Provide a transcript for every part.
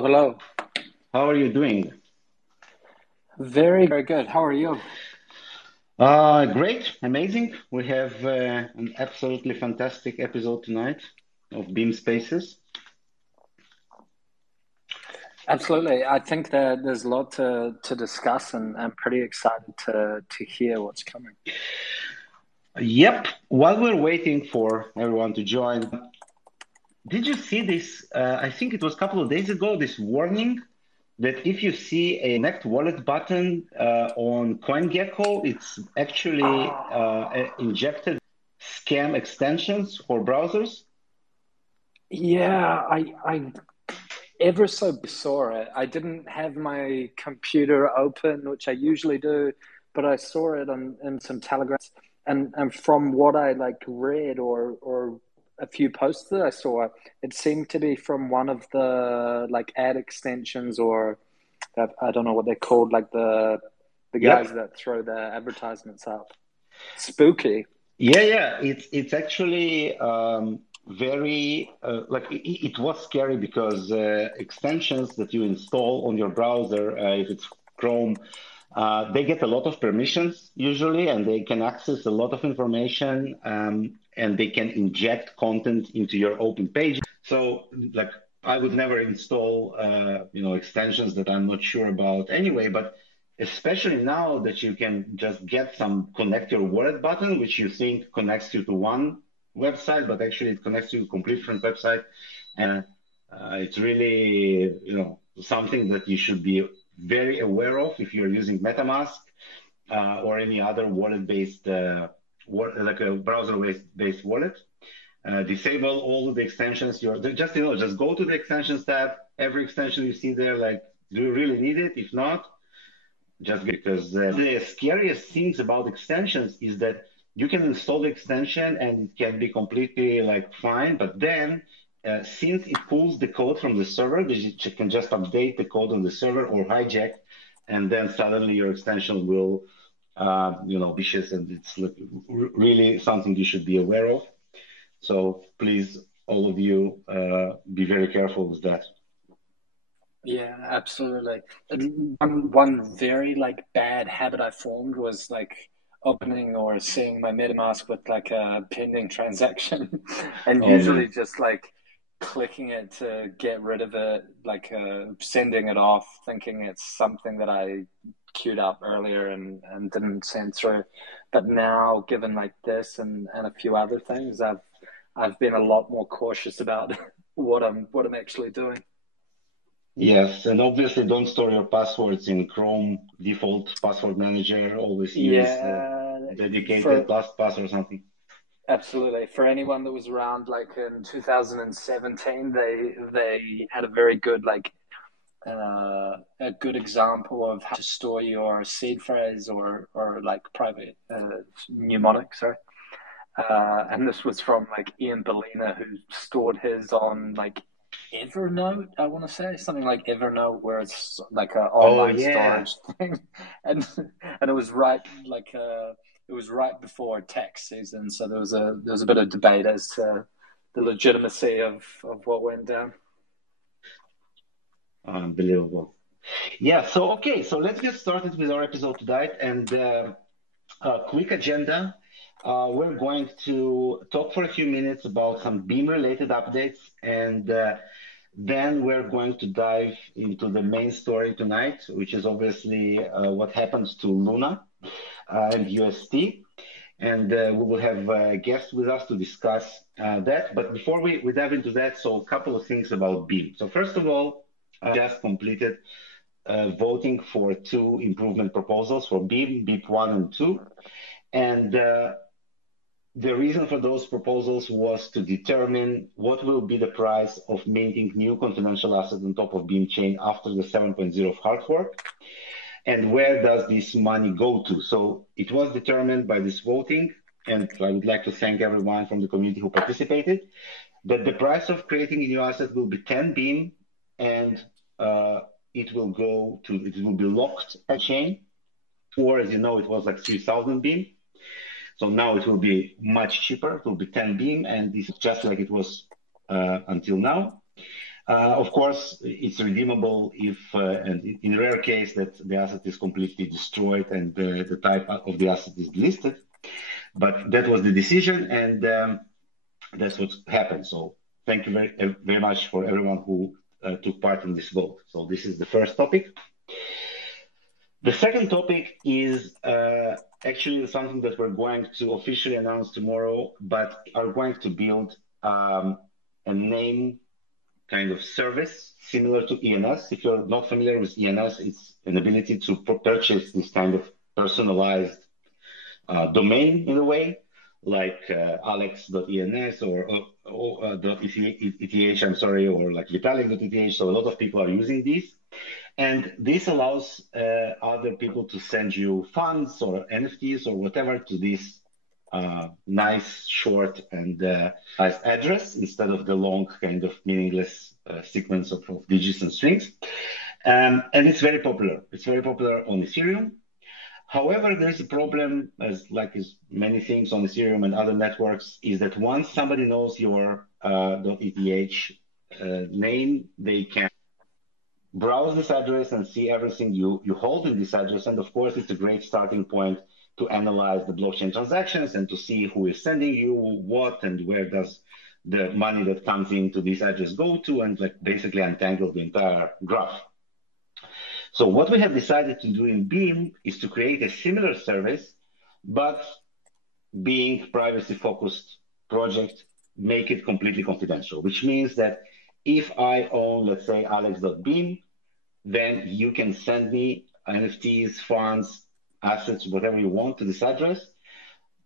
Hello, hello. How are you doing? Very, very good. How are you? Great, amazing. We have an absolutely fantastic episode tonight of Beam Spaces. Absolutely. I think that there's a lot to discuss, and I'm pretty excited to hear what's coming. Yep, while we're waiting for everyone to join, did you see this? I think it was a couple of days ago, this warning that if you see a connect wallet button on CoinGecko, it's actually injected scam extensions for browsers. Yeah, I ever so saw it. I didn't have my computer open, which I usually do, but I saw it in some telegrams, and from what I like read or a few posts that I saw, it seemed to be from one of the like ad extensions or I don't know what they're called, like the guys Yep. that throw the advertisements up. Spooky. Yeah. It's actually very it was scary because extensions that you install on your browser, if it's Chrome, they get a lot of permissions usually, and they can access a lot of information, and they can inject content into your open page. So, like, I would never install, extensions that I'm not sure about anyway, but especially now that you can just get some connect your wallet button, which you think connects you to one website, but actually it connects you to a complete different website. And it's really, something that you should be very aware of if you're using MetaMask or any other wallet-based, like a browser-based wallet. Disable all of the extensions. Just go to the extensions tab. Every extension you see there, like, do you really need it? If not, just because the scariest things about extensions is that you can install the extension and it can be completely like fine, but then since it pulls the code from the server, you can just update the code on the server or hijack, and then suddenly your extension will, vicious, and it's like really something you should be aware of. So please, all of you, be very careful with that. Yeah, absolutely. And one very like bad habit I formed was like opening or seeing my MetaMask with like a pending transaction, and Oh usually man. just like clicking it to get rid of it, like sending it off, thinking it's something that I queued up earlier and didn't send through. But now, given like this and a few other things, I've been a lot more cautious about what I'm actually doing. Yes, and obviously don't store your passwords in Chrome default password manager. Always use Yeah, dedicated for LastPass or something. absolutely. For anyone that was around like in 2017, they had a very good like a good example of how to store your seed phrase or like private mnemonic, sorry. And this was from like Ian Bellina, who stored his on like Evernote, I want to say something like Evernote, where it's like an Oh online yeah. storage thing, and and it was right like it was right before tax season, so there was a bit of debate as to the legitimacy of what went down. Unbelievable. Yeah, so okay, so let's get started with our episode tonight, and a quick agenda. We're going to talk for a few minutes about some Beam related updates, and then we're going to dive into the main story tonight, which is obviously what happens to Luna and UST. And we will have a guest with us to discuss that. But before we dive into that, so a couple of things about Beam. So first of all, just completed voting for two improvement proposals for Beam, BIP 1 and 2. And the reason for those proposals was to determine what will be the price of minting new confidential assets on top of Beam chain after the 7.0 hard fork, and where does this money go to. So it was determined by this voting, and I would like to thank everyone from the community who participated, that the price of creating a new asset will be 10 Beam, and it will be locked at chain, or as you know, it was like 3,000 Beam. So now it will be much cheaper. It will be 10 Beam, and this is just like it was until now. Of course, it's redeemable if, and in rare case, that the asset is completely destroyed and the type of the asset is listed. But that was the decision, and that's what happened. So thank you very much for everyone who took part in this vote. So this is the first topic. The second topic is actually something that we're going to officially announce tomorrow, but are going to build a name kind of service similar to ENS. If you're not familiar with ENS, it's an ability to purchase this kind of personalized domain in a way, like alex.ens or .eth, I'm sorry, or like vitalik.eth. So a lot of people are using these. And this allows other people to send you funds or NFTs or whatever to this nice, short, and nice address instead of the long, kind of meaningless sequence of digits and strings. And it's very popular. It's very popular on Ethereum. However, there's a problem, as many things on Ethereum and other networks, is that once somebody knows your .eth name, they can browse this address and see everything you hold in this address. And of course, it's a great starting point to analyze the blockchain transactions and to see who is sending you what and where does the money that comes into this address go to, and basically untangle the entire graph. So what we have decided to do in Beam is to create a similar service, but being privacy focused project, make it completely confidential, which means that if I own, let's say, alex.beam, then you can send me NFTs, funds, assets, whatever you want to this address,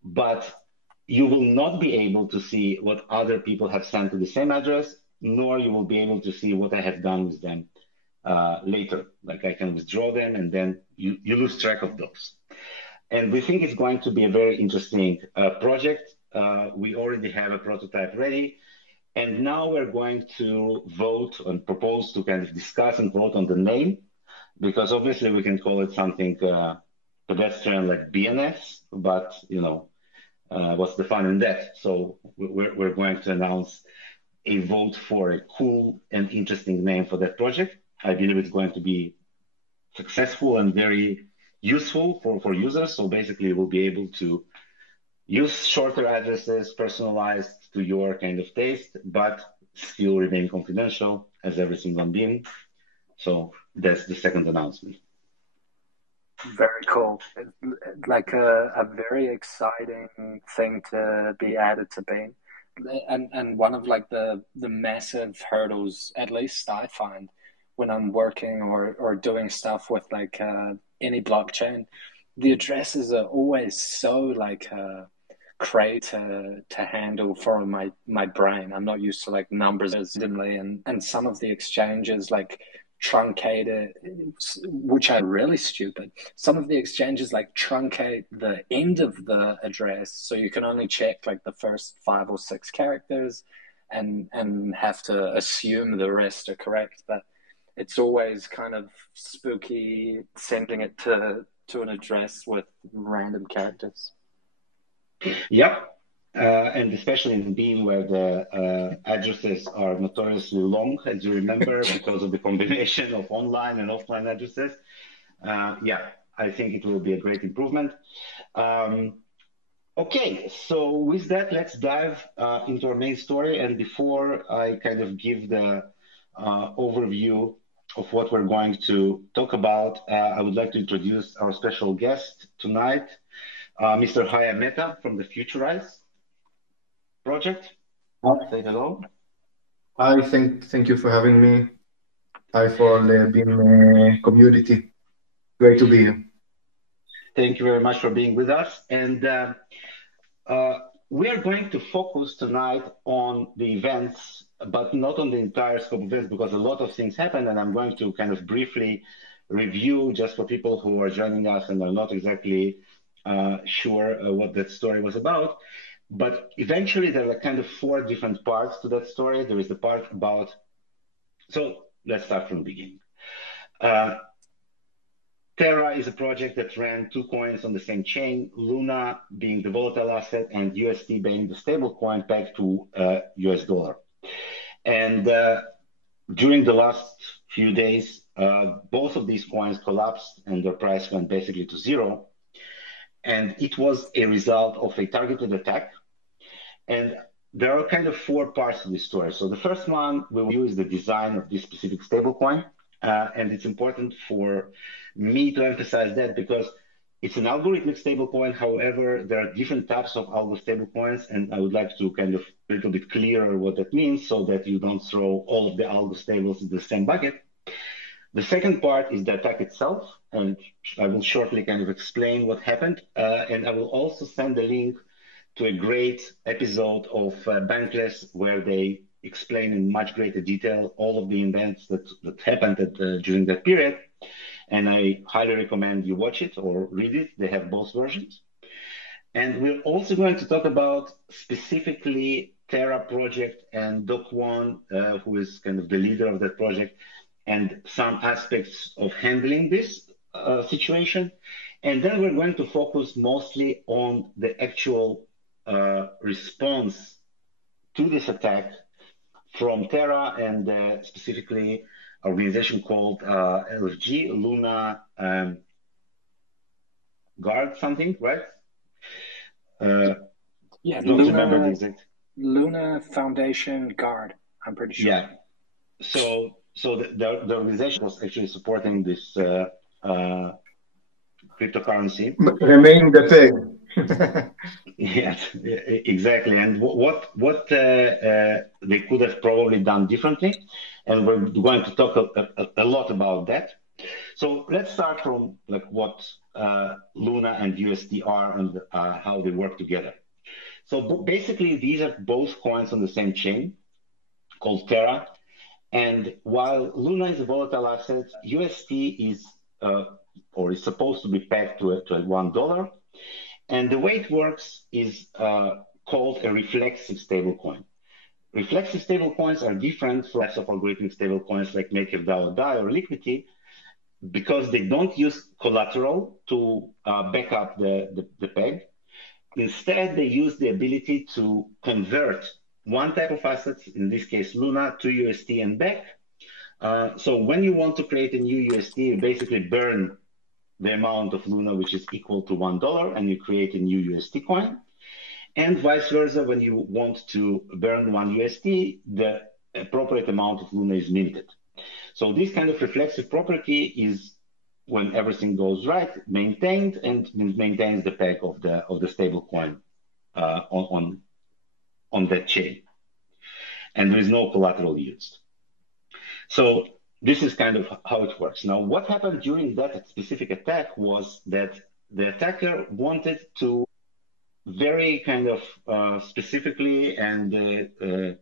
but you will not be able to see what other people have sent to the same address, nor you will be able to see what I have done with them later. Like I can withdraw them and then you lose track of those. And we think it's going to be a very interesting project. We already have a prototype ready. And now we're going to vote and propose to kind of discuss and vote on the name, because obviously we can call it something pedestrian like BNS, but what's the fun in that? So we're going to announce a vote for a cool and interesting name for that project. I believe it's going to be successful and very useful for users. So basically we'll be able to use shorter addresses personalized to your kind of taste, but still remain confidential as everything on Beam. So that's the second announcement. Very cool. Like a very exciting thing to be added to Beam. And one of like the massive hurdles, at least I find, when I'm working or doing stuff with like any blockchain, the addresses are always so like cray to handle for my brain. I'm not used to like numbers and some of the exchanges like truncate it, which are really stupid. Some of the exchanges like truncate the end of the address, so you can only check like the first 5 or 6 characters, and have to assume the rest are correct. But it's always kind of spooky sending it to an address with random characters. Yep. And especially in Beam, where the addresses are notoriously long, as you remember, because of the combination of online and offline addresses. Yeah, I think it will be a great improvement. Okay, so with that, let's dive into our main story. And before I kind of give the overview of what we're going to talk about, I would like to introduce our special guest tonight, Mr. Haya Mehta from the Futurize project. Say hello. Hi, thank you for having me. Hi for all the BIM community. Great to be here. Thank you very much for being with us. And we are going to focus tonight on the events, but not on the entire scope of events, because a lot of things happened, and I'm going to kind of briefly review just for people who are joining us and are not exactly sure what that story was about. But eventually, there are kind of 4 different parts to that story. There is the part about, so let's start from the beginning. Terra is a project that ran 2 coins on the same chain, Luna being the volatile asset and UST being the stable coin pegged to US dollar. And during the last few days, both of these coins collapsed and their price went basically to zero. And it was a result of a targeted attack. And there are kind of four parts to this story. So the first one we will use the design of this specific stablecoin. And it's important for me to emphasize that because it's an algorithmic stablecoin. However, there are different types of algo stablecoins, and I would like to kind of a little bit clearer what that means so that you don't throw all of the algo stables in the same bucket. The second part is the attack itself, and I will shortly kind of explain what happened. And I will also send a link to a great episode of Bankless where they explain in much greater detail all of the events that happened during that period. And I highly recommend you watch it or read it. They have both versions. And we're also going to talk about specifically Terra project and Doc One, who is kind of the leader of that project, and some aspects of handling this situation. And then we're going to focus mostly on the actual response to this attack from Terra and specifically an organization called LFG, Luna Guard something, right? Yeah, don't remember the exact. Luna Foundation Guard, I'm pretty sure. Yeah. So the organization was actually supporting this cryptocurrency. Remain the peg. Yes, exactly. And what they could have probably done differently, and we're going to talk a lot about that. So let's start from like what Luna and UST are and how they work together. So basically, these are both coins on the same chain called Terra. And while Luna is a volatile asset, UST is or is supposed to be pegged to $1. And the way it works is called a reflexive stablecoin. Reflexive stablecoins are different from of algorithmic stablecoins like MakerDAO or DAI or Liquidity because they don't use collateral to back up the peg. Instead, they use the ability to convert one type of assets, in this case Luna, to UST and back. So when you want to create a new UST, you basically burn the amount of Luna, which is equal to $1, and you create a new UST coin. And vice versa, when you want to burn one UST, the appropriate amount of Luna is limited. So this kind of reflexive property is, when everything goes right, maintained and maintains the peg of the stable coin on that chain. And there is no collateral used. So this is kind of how it works. Now, what happened during that specific attack was that the attacker wanted to very kind of specifically and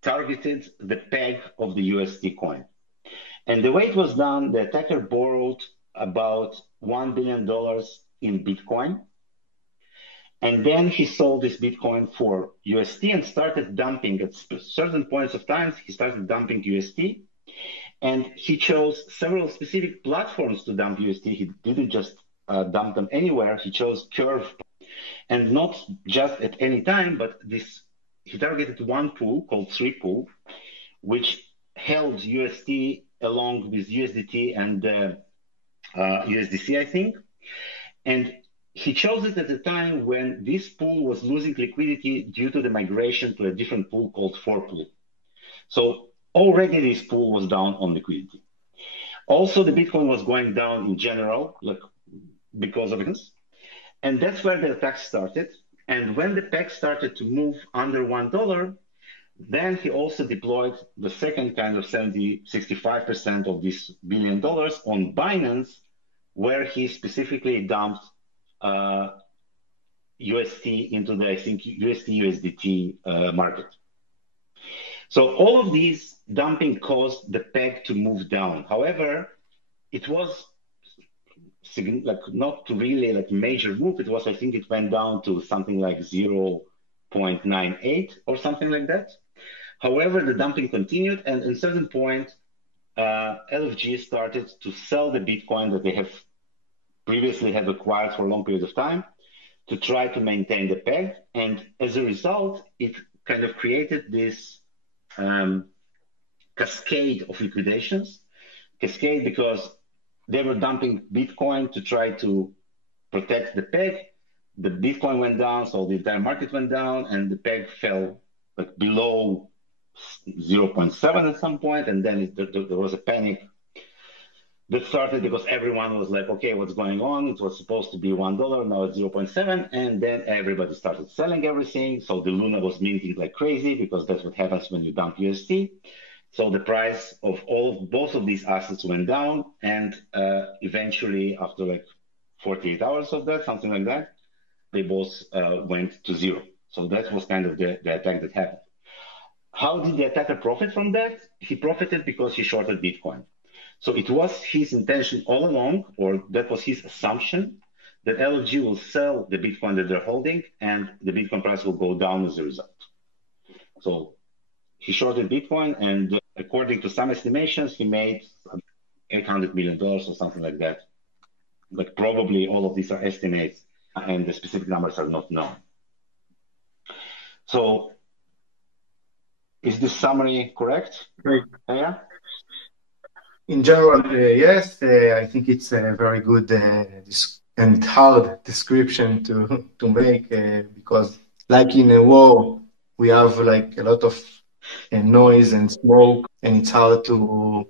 targeted the peg of the USD coin. And the way it was done, the attacker borrowed about $1 billion in Bitcoin. And then he sold this Bitcoin for UST and started dumping at certain points of time. He started dumping UST. And he chose several specific platforms to dump UST. He didn't just dump them anywhere. He chose Curve. And not just at any time, but he targeted one pool called 3Pool, which held UST along with USDT and USDC, I think. And he chose it at a time when this pool was losing liquidity due to the migration to a different pool called 4Pool. So already this pool was down on liquidity. Also, the Bitcoin was going down in general, like because of this. And that's where the attack started. And when the peg started to move under $1, then he also deployed the second kind of 65% of this $1 billion on Binance, where he specifically dumped UST into the, I think, UST USDT market. So all of these dumping caused the peg to move down. However, it was like not really like major move. It was, I think it went down to something like 0.98 or something like that. However, the dumping continued, and at a certain point, LFG started to sell the Bitcoin that they have previously have acquired for a long period of time to try to maintain the peg. And as a result, it kind of created this kind cascade of liquidations. Cascade because they were dumping Bitcoin to try to protect the peg. The Bitcoin went down, so the entire market went down, and the peg fell like below 0.7 at some point, and then there was a panic that started because everyone was like, okay, what's going on? It was supposed to be $1, now it's 0.7, and then everybody started selling everything. So the Luna was minting like crazy because that's what happens when you dump UST. So the price of both of these assets went down, and eventually, after like 48 hours of that, something like that, they both went to zero. So that was kind of the attack that happened. How did the attacker profit from that? He profited because he shorted Bitcoin. So it was his intention all along, or that was his assumption, that LFG will sell the Bitcoin that they're holding, and the Bitcoin price will go down as a result. So he shorted Bitcoin, and according to some estimations, he made $800 million or something like that. But probably all of these are estimates, and the specific numbers are not known. So is this summary correct? Great. Yeah. In general, yes, I think it's a very good and hard description to make because, like in a war, we have like a lot of noise and smoke, and it's hard to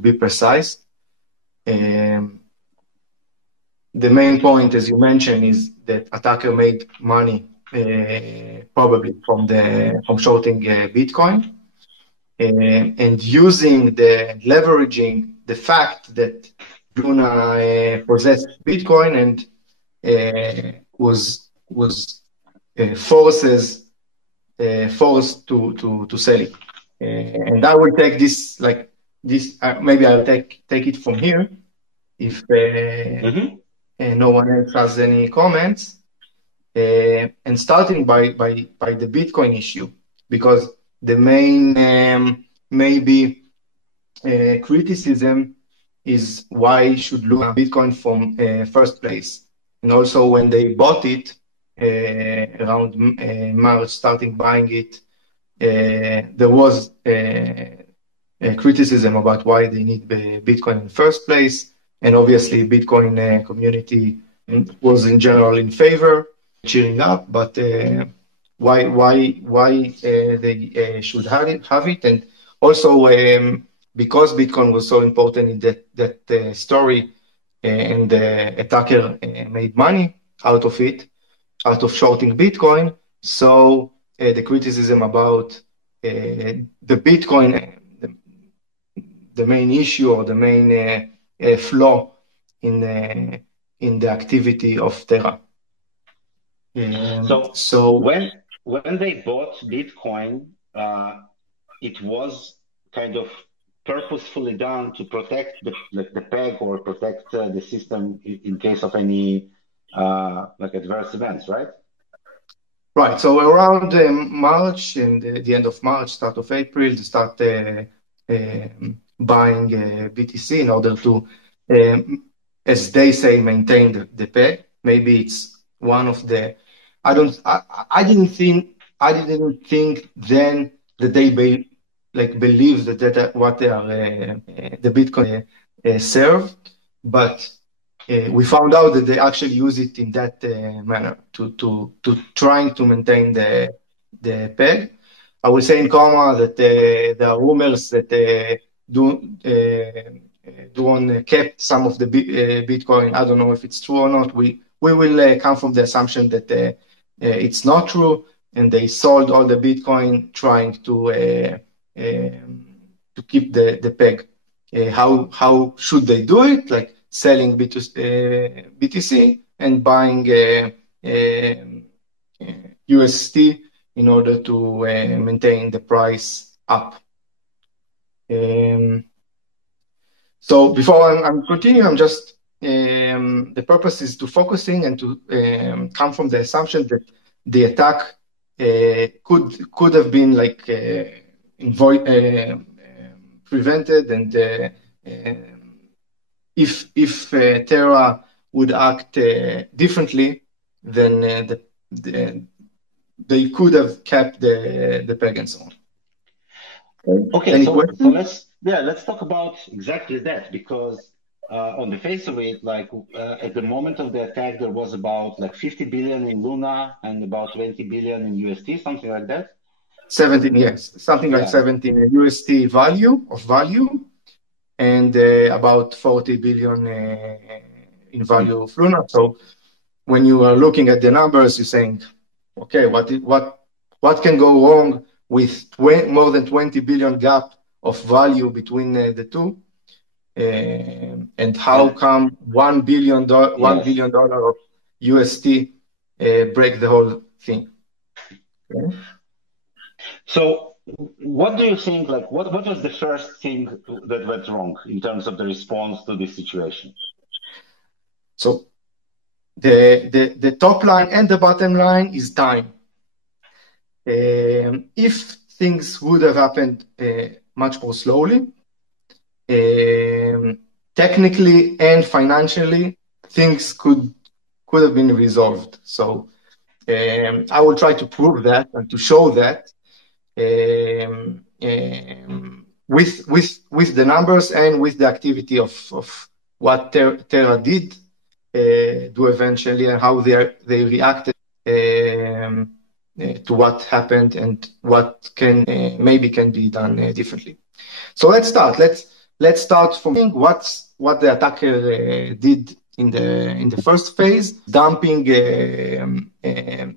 be precise. The main point, as you mentioned, is that attacker made money probably from shorting Bitcoin. And leveraging the fact that Luna possessed Bitcoin and was forced to sell it. And I will take this like this. Maybe I'll take it from here if no one else has any comments. And starting by the Bitcoin issue, because the main maybe criticism is why should Luna Bitcoin from first place, and also when they bought it around March, starting buying it, there was a criticism about why they need Bitcoin in the first place, and obviously Bitcoin community was in general in favor, cheering up, but why they should have it, and also because Bitcoin was so important in that story, and the attacker made money out of it, out of shorting Bitcoin. So the criticism about the Bitcoin, the main issue or the main flaw in the activity of Terra. So when they bought Bitcoin, it was kind of purposefully done to protect the peg or protect the system in case of any like adverse events, right? Right. So around March and the end of March, start of April, they start buying BTC in order to, as they say, maintain the peg. Maybe it's one of the. I didn't think then that they believe that what they are the Bitcoin serve, but we found out that they actually use it in that manner to trying to maintain the peg. I will say in comma that there are rumors that Duon kept some of the Bitcoin. I don't know if it's true or not. We will come from the assumption that it's not true, and they sold all the Bitcoin trying to keep the peg. How should they do it? Like selling BTC and buying UST in order to maintain the price up. So before I'm continuing, I'm just the purpose is to focusing and to come from the assumption that the attack could have been like prevented, and if Terra would act differently, then they could have kept the peg and so on. Okay, Any so question? let's talk about exactly that because on the face of it, like at the moment of the attack, there was about like 50 billion in Luna and about 20 billion in UST, something like that. 17, yes, something like Yeah, 17 USD value, and about 40 billion in value of Luna. So when you are looking at the numbers, you're saying, okay, what can go wrong with more than 20 billion gap of value between the two? And how and come $1 yes. billion of USD break the whole thing? Okay. So what do you think? Like, what was the first thing that went wrong in terms of the response to this situation? So the top line and the bottom line is time. If things would have happened much more slowly, technically and financially, things could have been resolved. So I will try to prove that and to show that with the numbers and with the activity of what Terra did do eventually and how they reacted to what happened and what can maybe can be done differently. So let's start. Let's start from what the attacker did in the first phase, dumping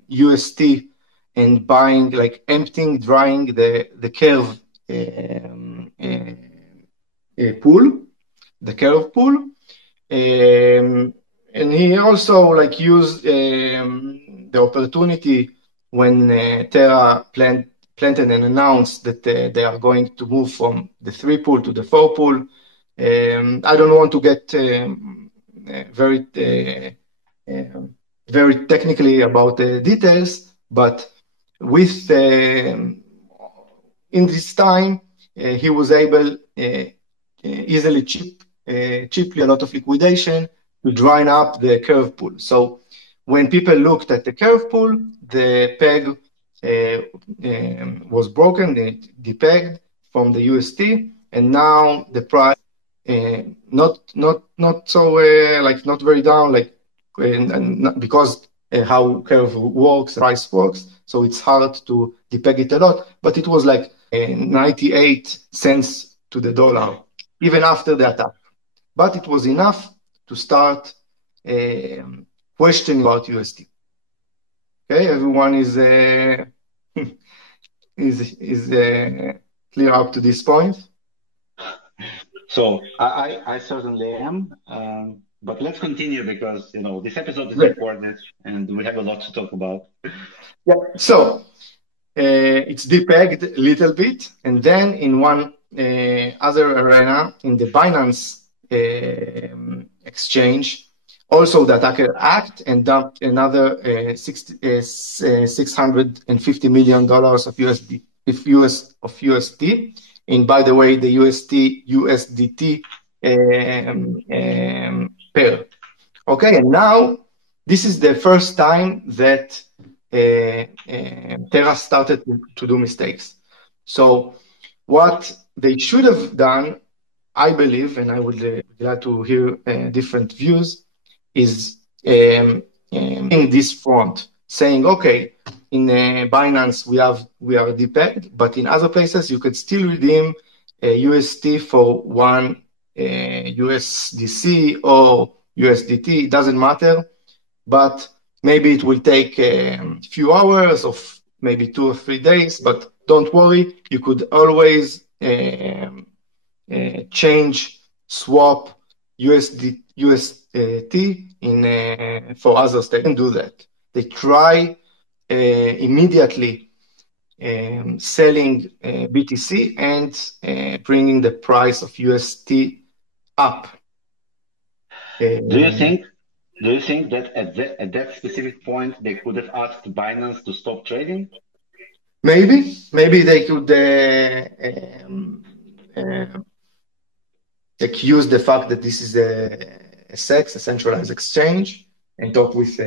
UST and buying, like emptying, drying the curve pool, the curve pool. And he also like used the opportunity when Terra planted and announced that they are going to move from the 3 pool to the 4 pool. I don't want to get very technically about the details, but with in this time he was able easily cheaply a lot of liquidation to dry up the curve pool. So when people looked at the curve pool, the peg was broken, it depegged from the UST, and now the price not so like not very down, like because how curve works, price works, so it's hard to depeg it a lot, but it was like 98 cents to the dollar even after the attack. But it was enough to start questioning about UST. Okay, everyone is clear up to this point. So I certainly am. But let's continue because this episode is Great. recorded and we have a lot to talk about. Yeah. So it's depegged a little bit, and then in one other arena, in the Binance exchange, also the attacker hacked and dumped another $650 million of USD. And by the way, the USDT pair. Okay, and now this is the first time that Terra started to do mistakes. So what they should have done, I believe, and I would be glad to hear different views, is in this front, saying, okay, in Binance we are depegged, but in other places you could still redeem UST for one USDC or USDT, it doesn't matter, but maybe it will take a few hours of maybe 2 or 3 days, but don't worry, you could always change, swap UST in for other states. And do that. They try immediately selling BTC and bringing the price of UST up. Do you think that at that specific point they could have asked Binance to stop trading? Maybe they could accuse the fact that this is a SEX, a centralized exchange, and talk with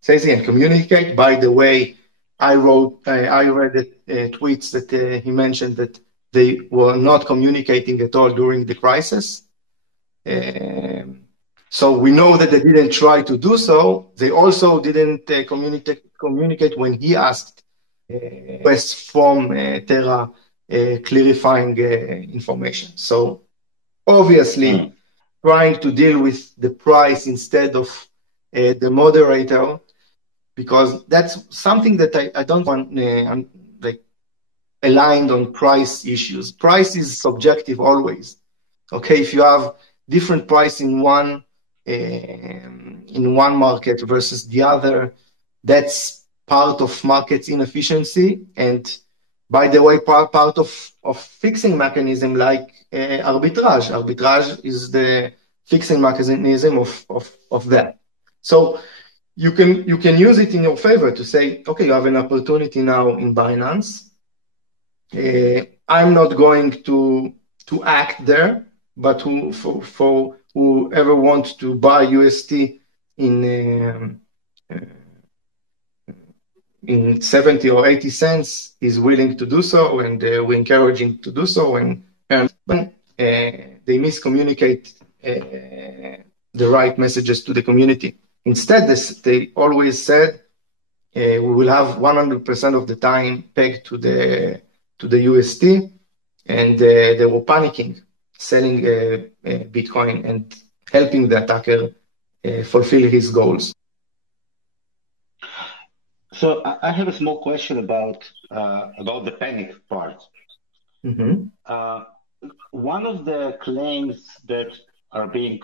Stacey and communicate. By the way, I read the tweets that he mentioned that they were not communicating at all during the crisis. So we know that they didn't try to do so. They also didn't communicate when he asked requests from Terra clarifying information. So obviously, trying to deal with the price instead of the moderator, because that's something that I don't want like aligned on price issues. Price is subjective always. Okay, if you have different price in one market versus the other, that's part of market inefficiency. And by the way, part of fixing mechanism like arbitrage. Arbitrage is the fixing mechanism of that. So you can use it in your favor to say, okay, you have an opportunity now in Binance. I'm not going to act there, but for whoever wants to buy UST in 70 or 80 cents is willing to do so, and we encourage him to do so. And they miscommunicate the right messages to the community. Instead, they always said we will have 100% of the time pegged to the UST, and they were panicking, selling Bitcoin and helping the attacker fulfill his goals. So I have a small question about the panic part. One of the claims that are being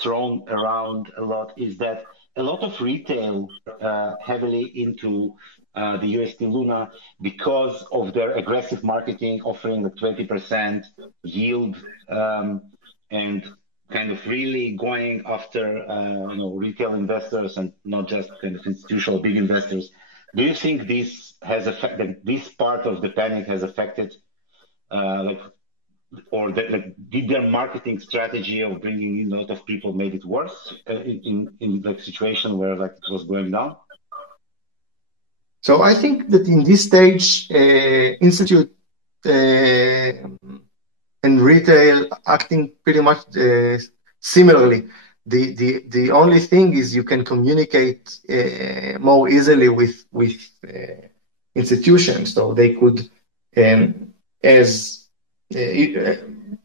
thrown around a lot is that a lot of retail heavily into the UST Luna because of their aggressive marketing, offering a 20% yield and kind of really going after retail investors and not just kind of institutional big investors. Do you think this has affected, this part of the panic has affected did their marketing strategy of bringing in a lot of people made it worse in the situation where it was going down? So I think that in this stage, institute and retail acting pretty much similarly. The only thing is you can communicate more easily with institutions, so they could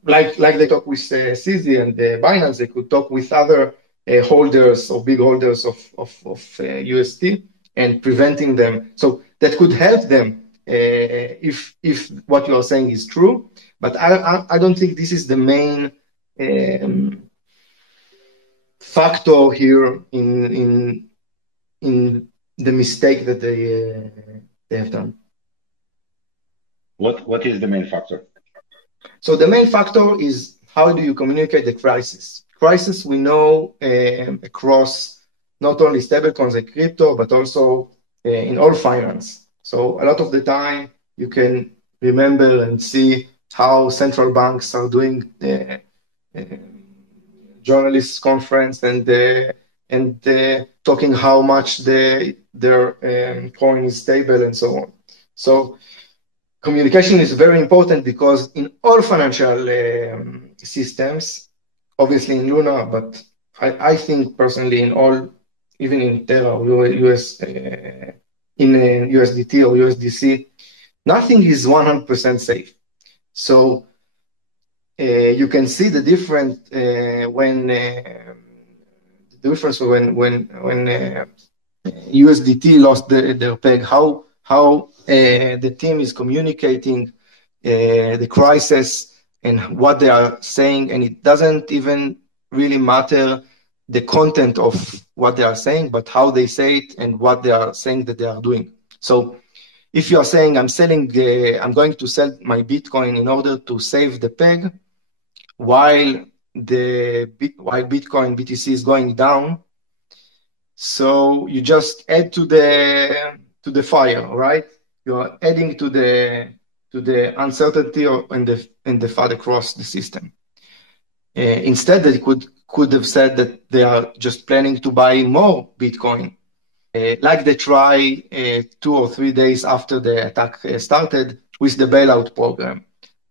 like they talk with CZ and Binance, they could talk with other holders or big holders of UST and preventing them. So that could help them if what you are saying is true. But I don't think this is the main factor here in the mistake that they have done. What is the main factor? So the main factor is how do you communicate the crisis? Crisis we know across not only stablecoins and crypto, but also in all finance. So a lot of the time you can remember and see how central banks are doing journalists conference and talking how much their coin is stable and so on. So communication is very important because in all financial systems, obviously in Luna, but I think personally in all, even in Terra or US, in USDT or USDC, nothing is 100% safe. So you can see the difference when USDT lost their peg, how the team is communicating the crisis and what they are saying, and it doesn't even really matter the content of what they are saying, but how they say it and what they are saying that they are doing. So if you are saying, I'm going to sell my Bitcoin in order to save the peg, while Bitcoin BTC is going down, so you just add to the fire, right? You are adding to the uncertainty and the FUD across the system. Instead, they could have said that they are just planning to buy more Bitcoin, like they try 2 or 3 days after the attack started with the bailout program.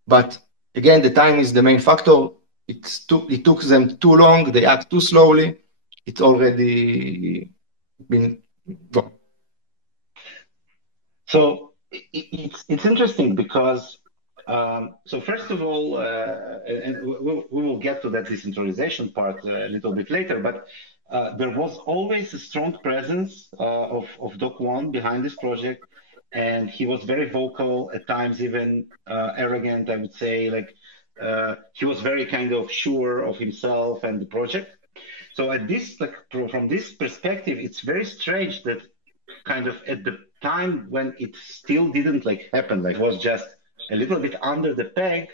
But again, the time is the main factor. It took them too long. They act too slowly. It's already been gone. So it's interesting because so first of all, and we will get to that decentralization part a little bit later, but there was always a strong presence of Doc One behind this project, and he was very vocal, at times even arrogant, I would say. Like he was very kind of sure of himself and the project. So at this, like from this perspective, it's very strange that kind of at the time when it still didn't like happen, like it was just a little bit under the peg,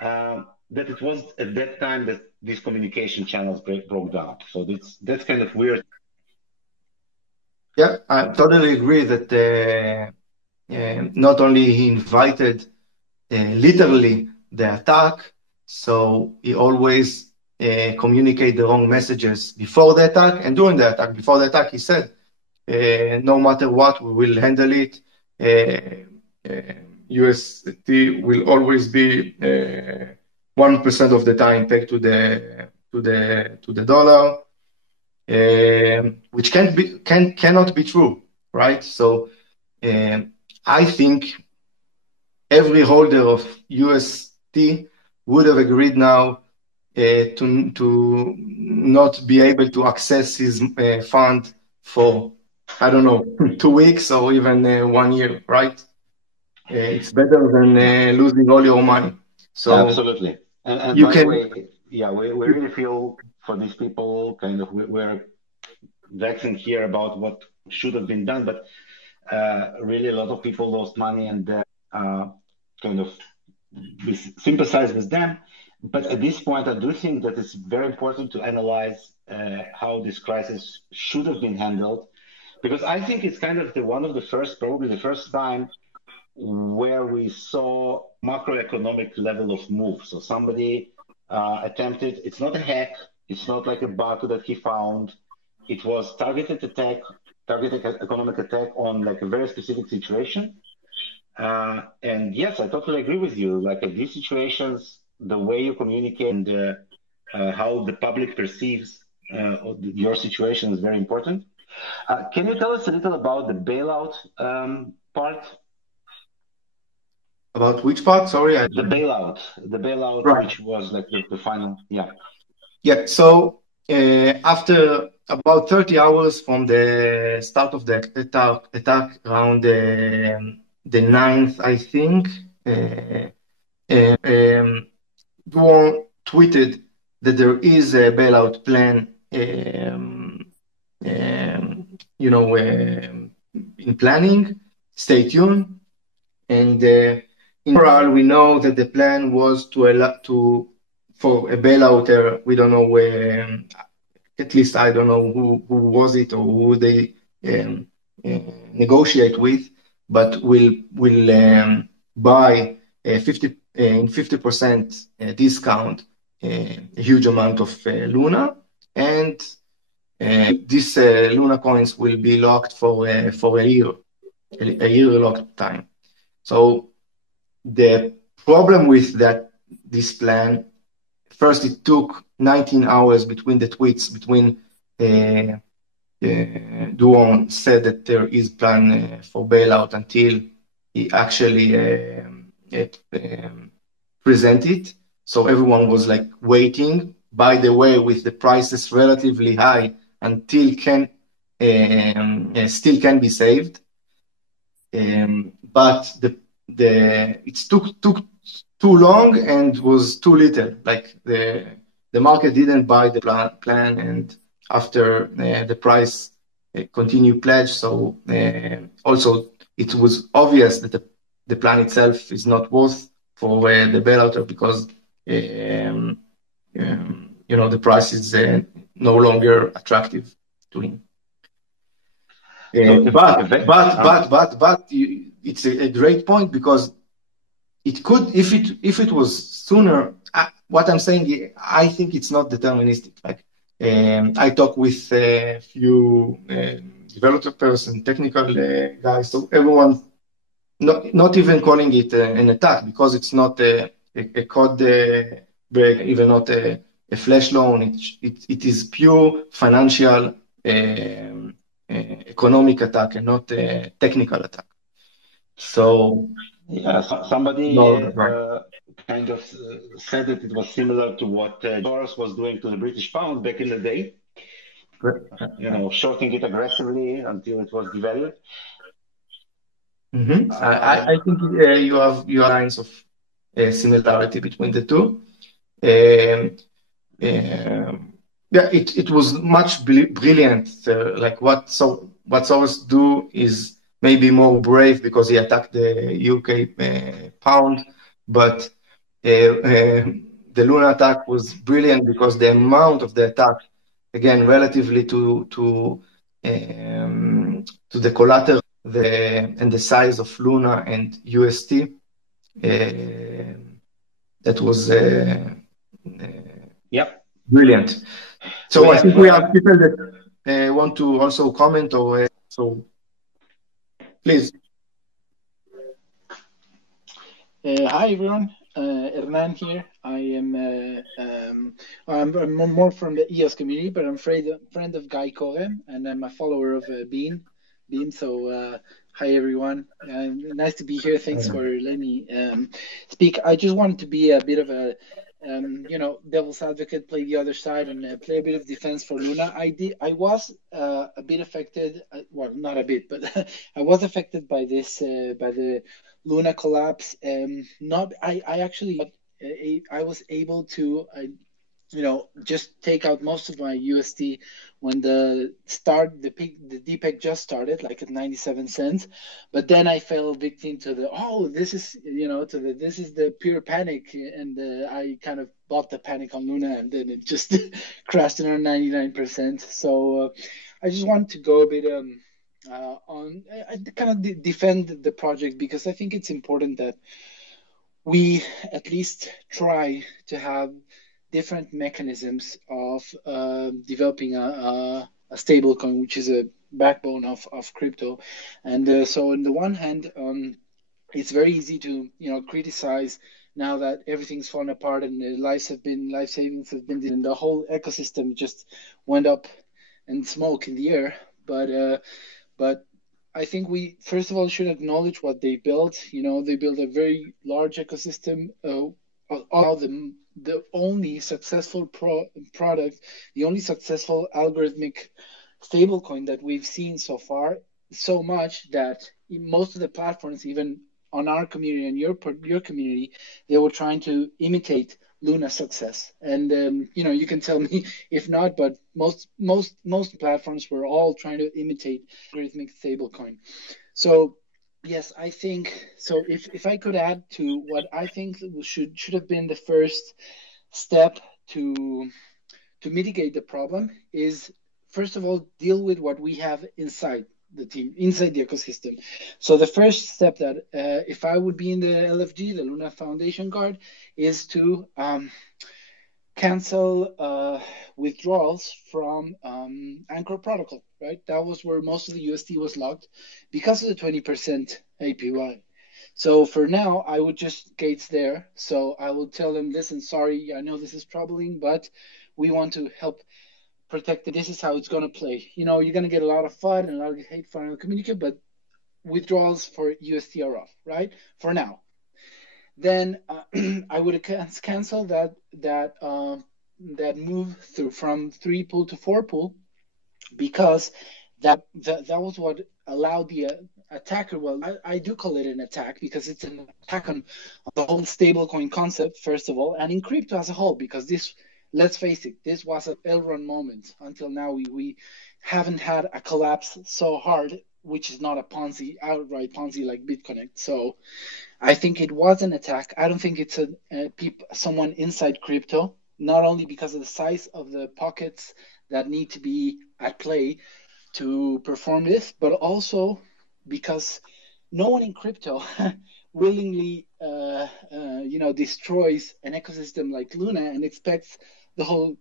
that it was at that time that these communication channels broke down. So that's kind of weird. Yeah, I totally agree that not only he invited literally the attack, so he always communicate the wrong messages before the attack and during the attack. Before the attack, he said, no matter what, we will handle it. UST will always be 1% of the time pegged to the dollar, which cannot be true, right? So I think every holder of UST would have agreed now to not be able to access his fund for, I don't know, 2 weeks or even 1 year, right? It's better than losing all your money. So absolutely. And you by can, the way, yeah, we really feel for these people, kind of, we're vexing here about what should have been done, but really a lot of people lost money, and kind of we sympathize with them. But at this point, I do think that it's very important to analyze how this crisis should have been handled, because I think it's kind of one of the first, probably the first time where we saw macroeconomic level of move. So somebody attempted, it's not a hack, it's not like a bug that he found. It was targeted economic attack on like a very specific situation. And yes, I totally agree with you. Like at these situations, the way you communicate and how the public perceives your situation is very important. Can you tell us a little about the bailout part? about which part? Sorry. The bailout, Right. which was like the final, yeah. Yeah. So after about 30 hours from the start of the attack around the 9th, I think, Duon tweeted that there is a bailout plan, in planning. Stay tuned. And in general, we know that the plan was for a bailout. We don't know at least I don't know who was it or who they negotiate with, but will buy 50% discount a huge amount of Luna, and these Luna coins will be locked for a year locked time. So the problem with this plan, first it took 19 hours between the tweets between Duon said that there is plan for bailout until he actually presented. So everyone was like waiting. By the way, with the prices relatively high, until still can be saved. But it took too long and was too little. Like the market didn't buy the plan, and after the price continued pledge. So also it was obvious that the plan itself is not worth for the bailout, because the price is no longer attractive to him. But it's a great point, because it could, if it was sooner. What I'm saying, I think it's not deterministic. Like I talk with a few developers and technical guys, so everyone not even calling it an attack, because it's not a code break, even not a flash loan. It is pure financial economic attack and not a technical attack. So Yeah, somebody no, right. kind of said that it was similar to what Soros was doing to the British pound back in the day, shorting it aggressively until it was devalued. Mm-hmm. I think you have lines of similarity between the two. Yeah, it was much brilliant. Like what Soros do is maybe more brave because he attacked the UK pound, but the Luna attack was brilliant because the amount of the attack, again, relatively to the collateral and the size of Luna and UST, that was Yep. brilliant. So I think we have people that want to also comment, or so please. Hi everyone, Hernan here. I'm more from the EOS community, but I'm friend of Guy Corem, and I'm a follower of Bean. So hi everyone, nice to be here. Thanks for letting me speak. I just wanted to be a bit of a devil's advocate, play the other side, and play a bit of defense for Luna. I was a bit affected. Well, not a bit, but I was affected by this by the Luna collapse. Not I actually I was able to just take out most of my USD when the DPEG just started, like at 97 cents. But then I fell victim to this is the pure panic, and I kind of bought the panic on Luna, and then it just crashed another 99%. So I just wanted to go a bit on I kind of defend the project, because I think it's important that we at least try to have different mechanisms of developing a stable coin, which is a backbone of crypto. And so on the one hand, it's very easy to criticize now that everything's fallen apart and the life savings have been, and the whole ecosystem just went up in smoke in the air. But I think we first of all should acknowledge what they built. They built a very large ecosystem. The only successful product, the only successful algorithmic stablecoin that we've seen so far. So much that in most of the platforms, even on our community and your community, they were trying to imitate Luna's success. And you can tell me if not, but most platforms were all trying to imitate algorithmic stablecoin. So yes, I think so. If I could add to what I think should have been the first step to mitigate the problem is, first of all, deal with what we have inside the team, inside the ecosystem. So the first step that if I would be in the LFG, the Luna Foundation Guard, is to cancel withdrawals from Anchor Protocol, right? That was where most of the USD was locked because of the 20% APY. So for now, I would just gates there. So I will tell them, listen, sorry, I know this is troubling, but we want to help protect it. This is how it's going to play. You're going to get a lot of FUD and a lot of hate from the community, but withdrawals for USD are off, right? For now. Then I would cancel that move through from 3 pool to 4 pool, because that was what allowed the attacker. Well, I do call it an attack because it's an attack on the whole stablecoin concept, first of all, and in crypto as a whole, because this, let's face it, this was an Elrond moment. Until now, we haven't had a collapse so hard, which is not a Ponzi, outright Ponzi like BitConnect. So I think it was an attack. I don't think it's someone inside crypto, not only because of the size of the pockets that need to be at play to perform this, but also because no one in crypto willingly destroys an ecosystem like Luna and expects the whole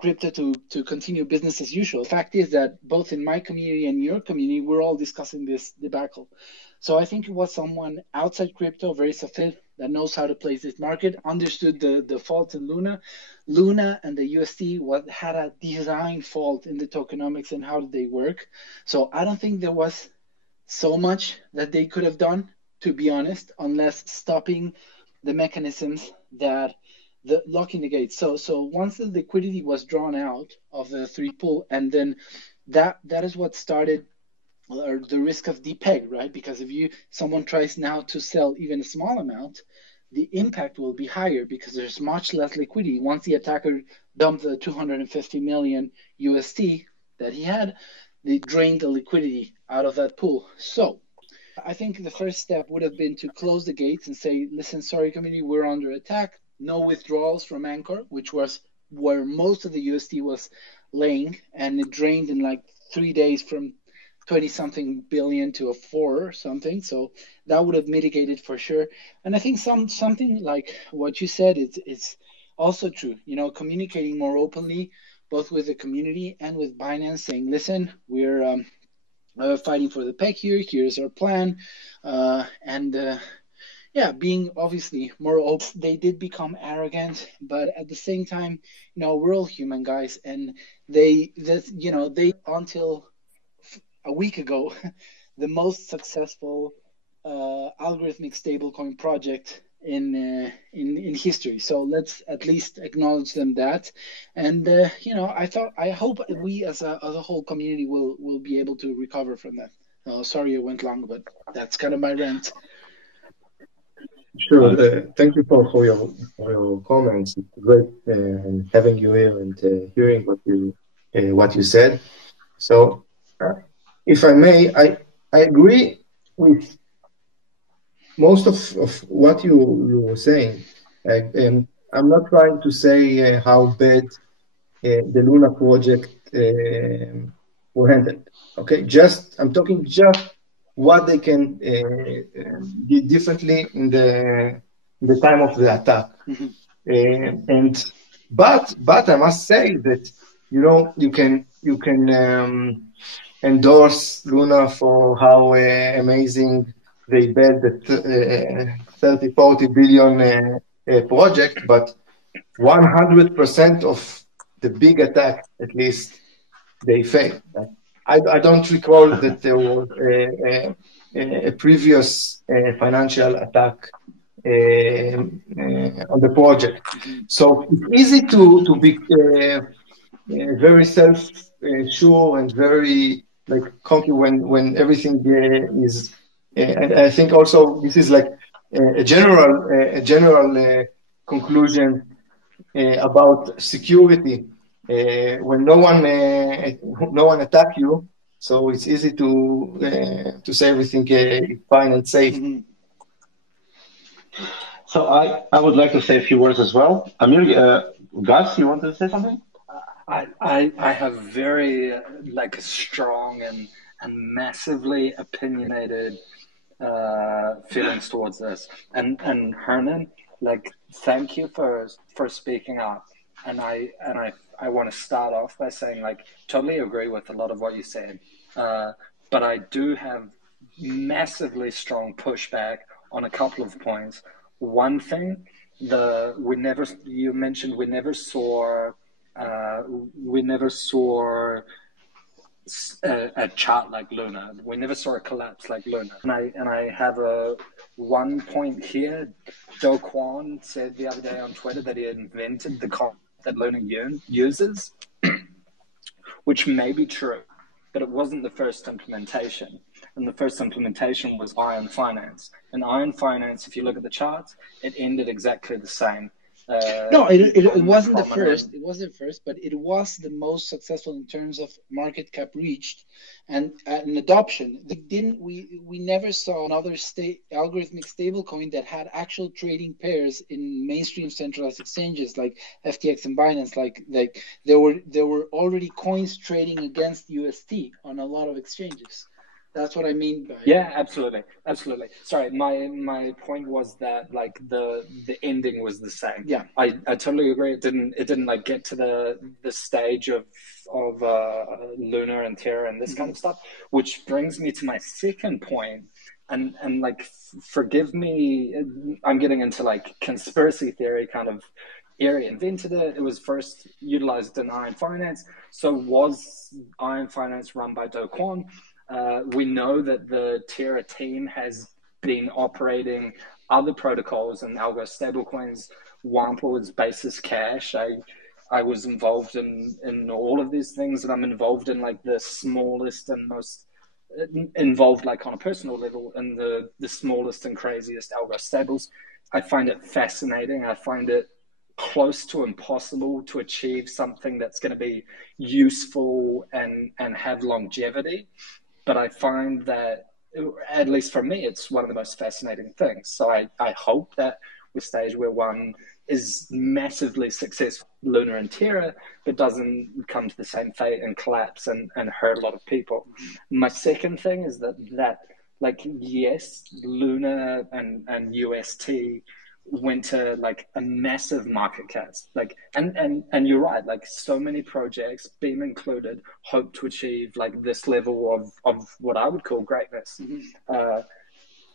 crypto to continue business as usual. The fact is that both in my community and your community, we're all discussing this debacle. So I think it was someone outside crypto, very that knows how to play this market, understood the faults in Luna. Luna and the UST had a design fault in the tokenomics and how did they work. So I don't think there was so much that they could have done, to be honest, unless stopping the mechanisms that the locking the gates. So once the liquidity was drawn out of the three pool, and then that is what started or the risk of depeg, right? Because if someone tries now to sell even a small amount, the impact will be higher because there's much less liquidity. Once the attacker dumped the 250 million USD that he had, they drained the liquidity out of that pool. So I think the first step would have been to close the gates and say, listen, sorry, community, we're under attack. No withdrawals from Anchor, which was where most of the USD was laying, and it drained in like 3 days from 20-something billion to a 4 or something. So that would have mitigated for sure. And I think something like what you said is also true. Communicating more openly, both with the community and with Binance, saying, listen, we're fighting for the peg here. Here's our plan. Being obviously more open. They did become arrogant, but at the same time, we're all human, guys. And they until a week ago, the most successful algorithmic stablecoin project in history. So let's at least acknowledge them that. And I hope we as a whole community will be able to recover from that. Sorry I went long, but that's kind of my rant. Sure. Thank you for your comments. It's great having you here and hearing what you said. So, if I may, I agree with most of what you were saying. I'm not trying to say how bad the Luna project were handled. Okay, I'm talking just what they can do differently in the time of the attack. But I must say that you can endorse Luna for how amazing they built the 30-40 billion project, but 100% of the big attack, at least, they failed. I don't recall that there was a previous financial attack on the project. So it's easy to be very self-sure and very confident when everything is. And I think also this is like a general conclusion about security. When no one attack you, so it's easy to say everything is fine and safe. Mm-hmm. So I would like to say a few words as well. Amir, Gus, you want to say something? I have very a strong and massively opinionated feelings towards this. And Hernan, thank you for speaking up. And I want to start off by saying totally agree with a lot of what you said. But I do have massively strong pushback on a couple of points. One thing, you mentioned we never saw a chart like Luna. We never saw a collapse like Luna. And I have one point here. Do Kwon said the other day on Twitter that he invented the concept that Luna uses, which may be true, but it wasn't the first implementation. And the first implementation was Iron Finance. And Iron Finance, if you look at the charts, it ended exactly the same. No, it wasn't the first. It wasn't first, but it was the most successful in terms of market cap reached and adoption. We never saw another algorithmic stablecoin that had actual trading pairs in mainstream centralized exchanges like FTX and Binance. Like there were already coins trading against UST on a lot of exchanges. That's what I mean by absolutely. Sorry, my point was that the ending was the same. Yeah, I totally agree. It didn't get to the stage of Luna and Terra and this kind of stuff, which brings me to my second point, and like forgive me, I'm getting into like conspiracy theory kind of area. Invented it. It was first utilized in Iron Finance. So was Iron Finance run by Do Kwon? We know that the Terra team has been operating other protocols and algo stablecoins. Wampa was basis cash. I was involved in all of these things, and I'm involved in like the smallest and most involved, like on a personal level, in the smallest and craziest algo stables. I find it fascinating. I find it close to impossible to achieve something that's going to be useful and have longevity. But I find that, at least for me, it's one of the most fascinating things. So I hope that we're stage where one is massively successful, Luna and Terra, but doesn't come to the same fate and collapse and hurt a lot of people. My second thing is that like, yes, Luna and UST went to like a massive market cap. Like, and you're right, like so many projects, Beam included, hope to achieve like this level of what I would call greatness.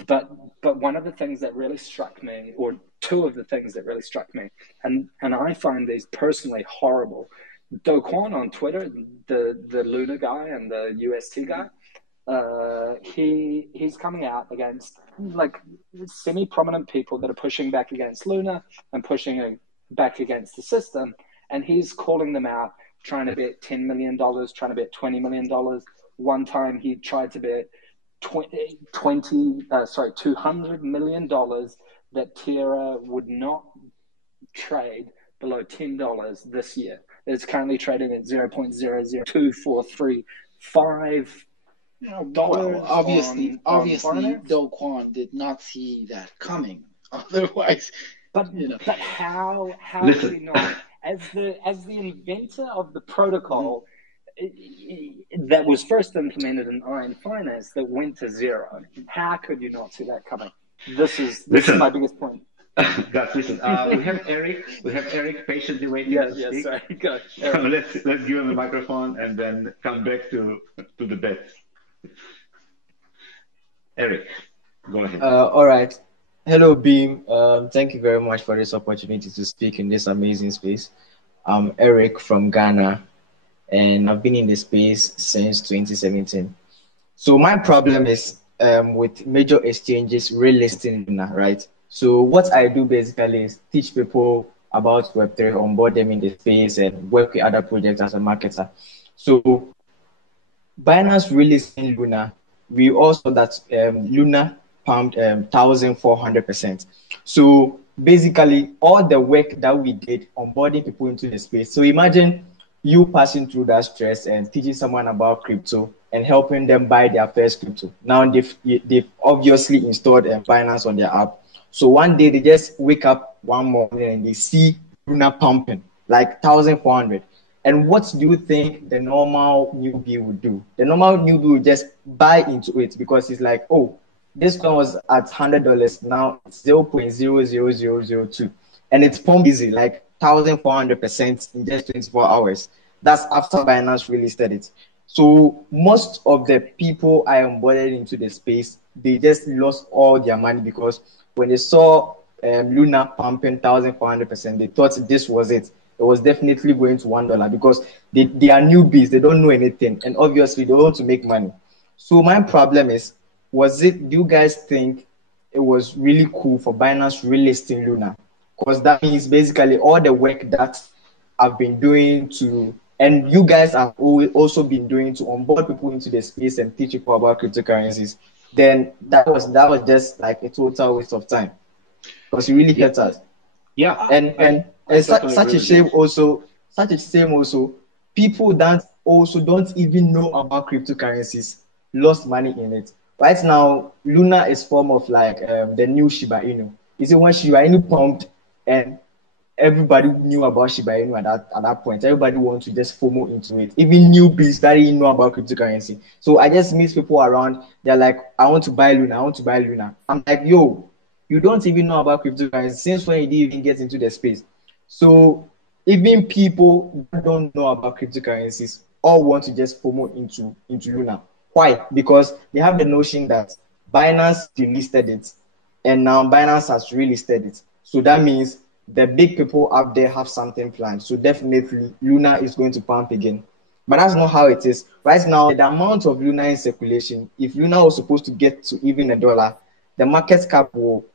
But one of the things that really struck me, or two of the things that really struck me, and I find these personally horrible. Do Kwon on Twitter, the Luna guy and the UST guy, he's coming out against like semi-prominent people that are pushing back against Luna and pushing back against the system, and he's calling them out, trying to bet $10 million, trying to bet $20 million. One time he tried to bet $200 million that Terra would not trade below $10 this year. It's currently trading at 0.002435. Well, obviously, Do Kwon did not see that coming. Otherwise, but how did he not? As the inventor of the protocol that was first implemented in Iron Finance that went to zero, how could you not see that coming? This is my biggest point. Guys, listen. We have Eric patiently waiting to speak. Sorry. Go. So let's give him the microphone and then come back to the bet. Eric, go ahead. All right. Hello, Beam. Thank you very much for this opportunity to speak in this amazing space. I'm Eric from Ghana, and I've been in the space since 2017. So my problem is with major exchanges relisting Luna, right? So what I do basically is teach people about Web3, onboard them in the space, and work with other projects as a marketer. So Binance relisting Luna, we also that Luna pumped 1,400%. So basically all the work that we did onboarding people into the space. So imagine you passing through that stress and teaching someone about crypto and helping them buy their first crypto. Now they've obviously installed Binance on their app. So one day they just wake up one morning and they see Luna pumping like 1,400. And what do you think the normal newbie would do? The normal newbie would just buy into it because it's like, oh, this one was at $100, now it's 0.00002. And it's pump easy, like 1,400% in just 24 hours. That's after Binance relisted it. So most of the people I onboarded into the space, they just lost all their money because when they saw Luna pumping 1,400%, they thought this was it. It was definitely going to $1 because they are newbies, they don't know anything, and obviously they want to make money. So my problem is, do you guys think it was really cool for Binance relisting Luna? Because that means basically all the work that I've been doing and you guys have also been doing to onboard people into the space and teach people about cryptocurrencies, then that was just like a total waste of time because it really hurt us. Yeah, and such a shame also. People that also don't even know about cryptocurrencies lost money in it. Right now, Luna is form of like the new Shiba Inu. You see, when Shiba Inu pumped and everybody knew about Shiba Inu at that point, everybody wants to just FOMO into it. Even newbies that didn't know about cryptocurrency. So I just meet people around. They're like, I want to buy Luna. I'm like, yo, you don't even know about cryptocurrency. Since when you didn't even get into the space? So even people that don't know about cryptocurrencies all want to just FOMO into Luna. Why? Because they have the notion that Binance delisted it, and now Binance has relisted it. So that means the big people out there have something planned. So definitely Luna is going to pump again. But that's not how it is. Right now, the amount of Luna in circulation, if Luna was supposed to get to even $1, the market cap will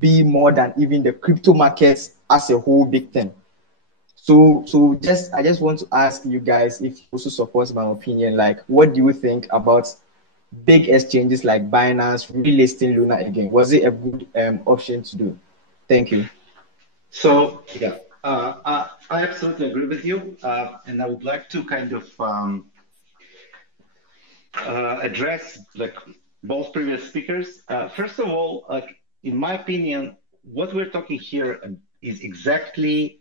be more than even the crypto markets as a whole big thing. So I just want to ask you guys if you also support my opinion. Like, what do you think about big exchanges like Binance relisting Luna again? Was it a good option to do? Thank you. So yeah, I absolutely agree with you, and I would like to kind of address like both previous speakers. First of all, like in my opinion, what we're talking here is exactly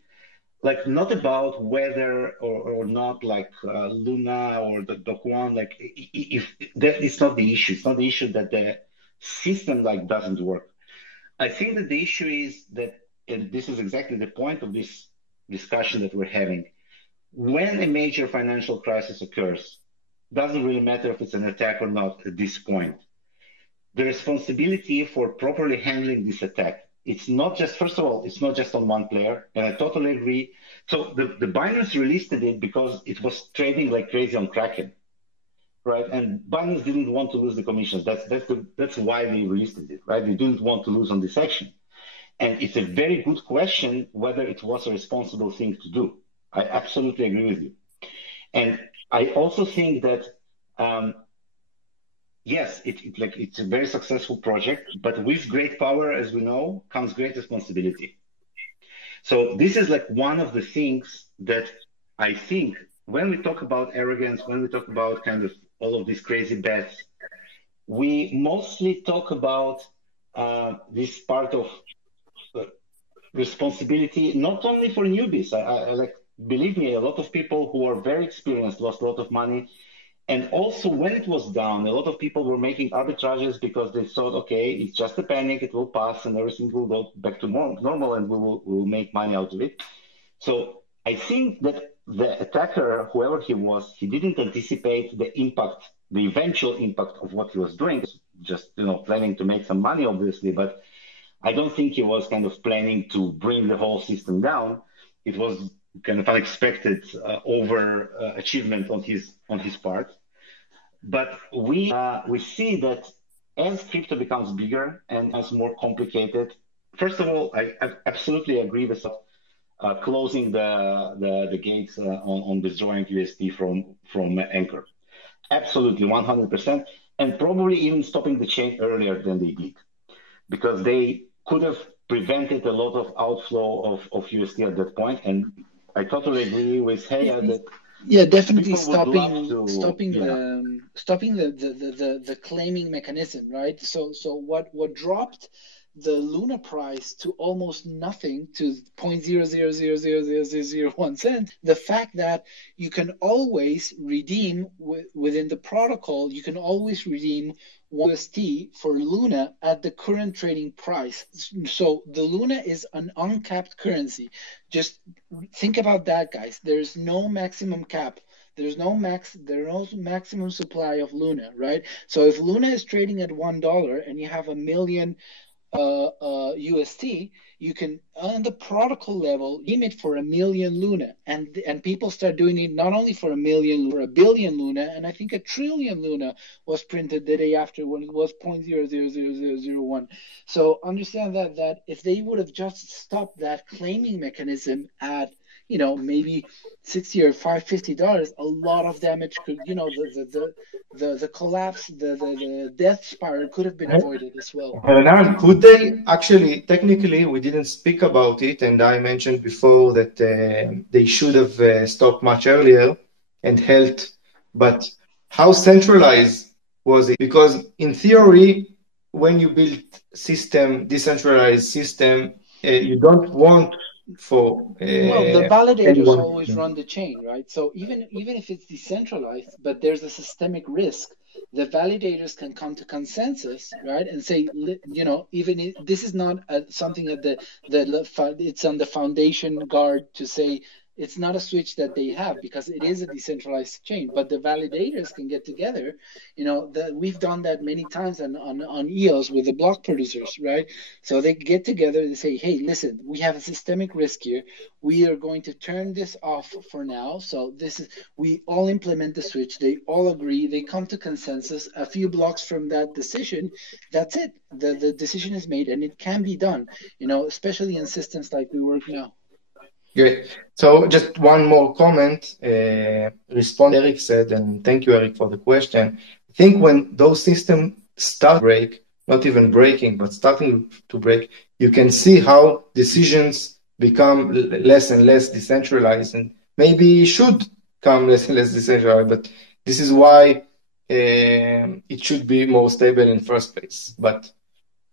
like not about whether or not like Luna or the Doc One. Like if that is not the issue. It's not the issue that the system like doesn't work. I think that the issue is that, and this is exactly the point of this discussion that we're having. When a major financial crisis occurs, doesn't really matter if it's an attack or not at this point. The responsibility for properly handling this attack, it's not just, first of all, it's not just on one player, and I totally agree. So the Binance released it because it was trading like crazy on Kraken, right? And Binance didn't want to lose the commissions. That's why they released it, right? They didn't want to lose on this action. And it's a very good question whether it was a responsible thing to do. I absolutely agree with you. And I also think that, yes, it's a very successful project, but with great power, as we know, comes great responsibility. So this is like one of the things that I think when we talk about arrogance, when we talk about kind of all of these crazy bets, we mostly talk about this part of responsibility, not only for newbies. I like, believe me, a lot of people who are very experienced lost a lot of money. And also when it was down, a lot of people were making arbitrages because they thought, okay, it's just a panic, it will pass and everything will go back to normal and we'll make money out of it. So I think that the attacker, whoever he was, he didn't anticipate the impact, the eventual impact of what he was doing. Just, planning to make some money, obviously, but I don't think he was kind of planning to bring the whole system down. It was kind of unexpected achievement on his part. But we see that as crypto becomes bigger and as more complicated, first of all, I absolutely agree with closing the gates on withdrawing USD from Anchor. Absolutely, 100%, and probably even stopping the chain earlier than they did, because they could have prevented a lot of outflow of USD at that point. And I totally agree with Heya that definitely stopping the claiming mechanism, right? So what dropped the Luna price to almost nothing, to 0.0000001 cent, the fact that you can always redeem within the protocol, you can always redeem UST for Luna at the current trading price. So the Luna is an uncapped currency. Just think about that, guys. There's no maximum cap. There's no maximum supply of Luna, right? So if Luna is trading at $1 and you have 1 million UST, you can on the protocol level limit for 1 million Luna, and people start doing it not only for 1 million, for 1 billion Luna, and I think 1 trillion Luna was printed the day after when it was 0.00001. So understand that if they would have just stopped that claiming mechanism at maybe $60 or $50, a lot of damage could, the collapse, the death spiral could have been avoided as well. Hernan, could they actually, technically, we didn't speak about it, and I mentioned before that they should have stopped much earlier and held, but how centralized was it? Because in theory, when you build decentralized system, you don't want for the validators always run the chain, right? So even if it's decentralized, but there's a systemic risk, the validators can come to consensus, right, and say, even if this is not something that it's on the foundation guard to say It's not a switch that they have because it is a decentralized chain, but the validators can get together. We've done that many times on EOS with the block producers, right? So they get together, they say, hey, listen, we have a systemic risk here. We are going to turn this off for now. So we all implement the switch. They all agree. They come to consensus. A few blocks from that decision, that's it. The decision is made and it can be done, especially in systems like we work now. Great. So just one more comment, respond Eric said, and thank you, Eric, for the question. I think when those systems start to break, not even breaking, but starting to break, you can see how decisions become less and less decentralized, and maybe should come less and less decentralized, but this is why it should be more stable in first place. But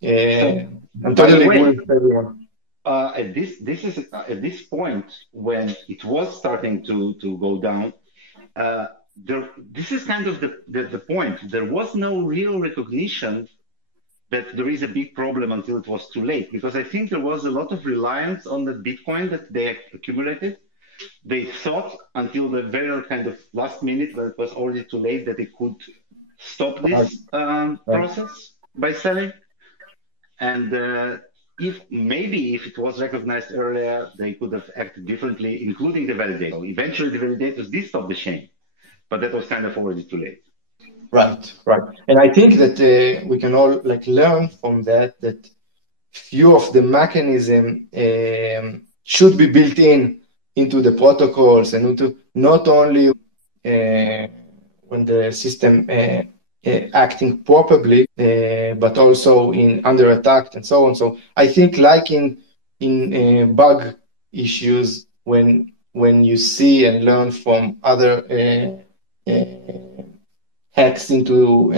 I'm totally agree with everyone. At this point when it was starting to go down, this is kind of the point. There was no real recognition that there is a big problem until it was too late, because I think there was a lot of reliance on the Bitcoin that they accumulated. They thought until the very kind of last minute, when it was already too late, that they could stop this process by selling. And if it was recognized earlier, they could have acted differently, including the validator. Eventually, the validators did stop the chain, but that was kind of already too late. Right. And I think that we can all learn from that few of the mechanism should be built into the protocols and into not only when the system acting properly, but also in under attack and so on. So I think in bug issues, when you see and learn from other hacks into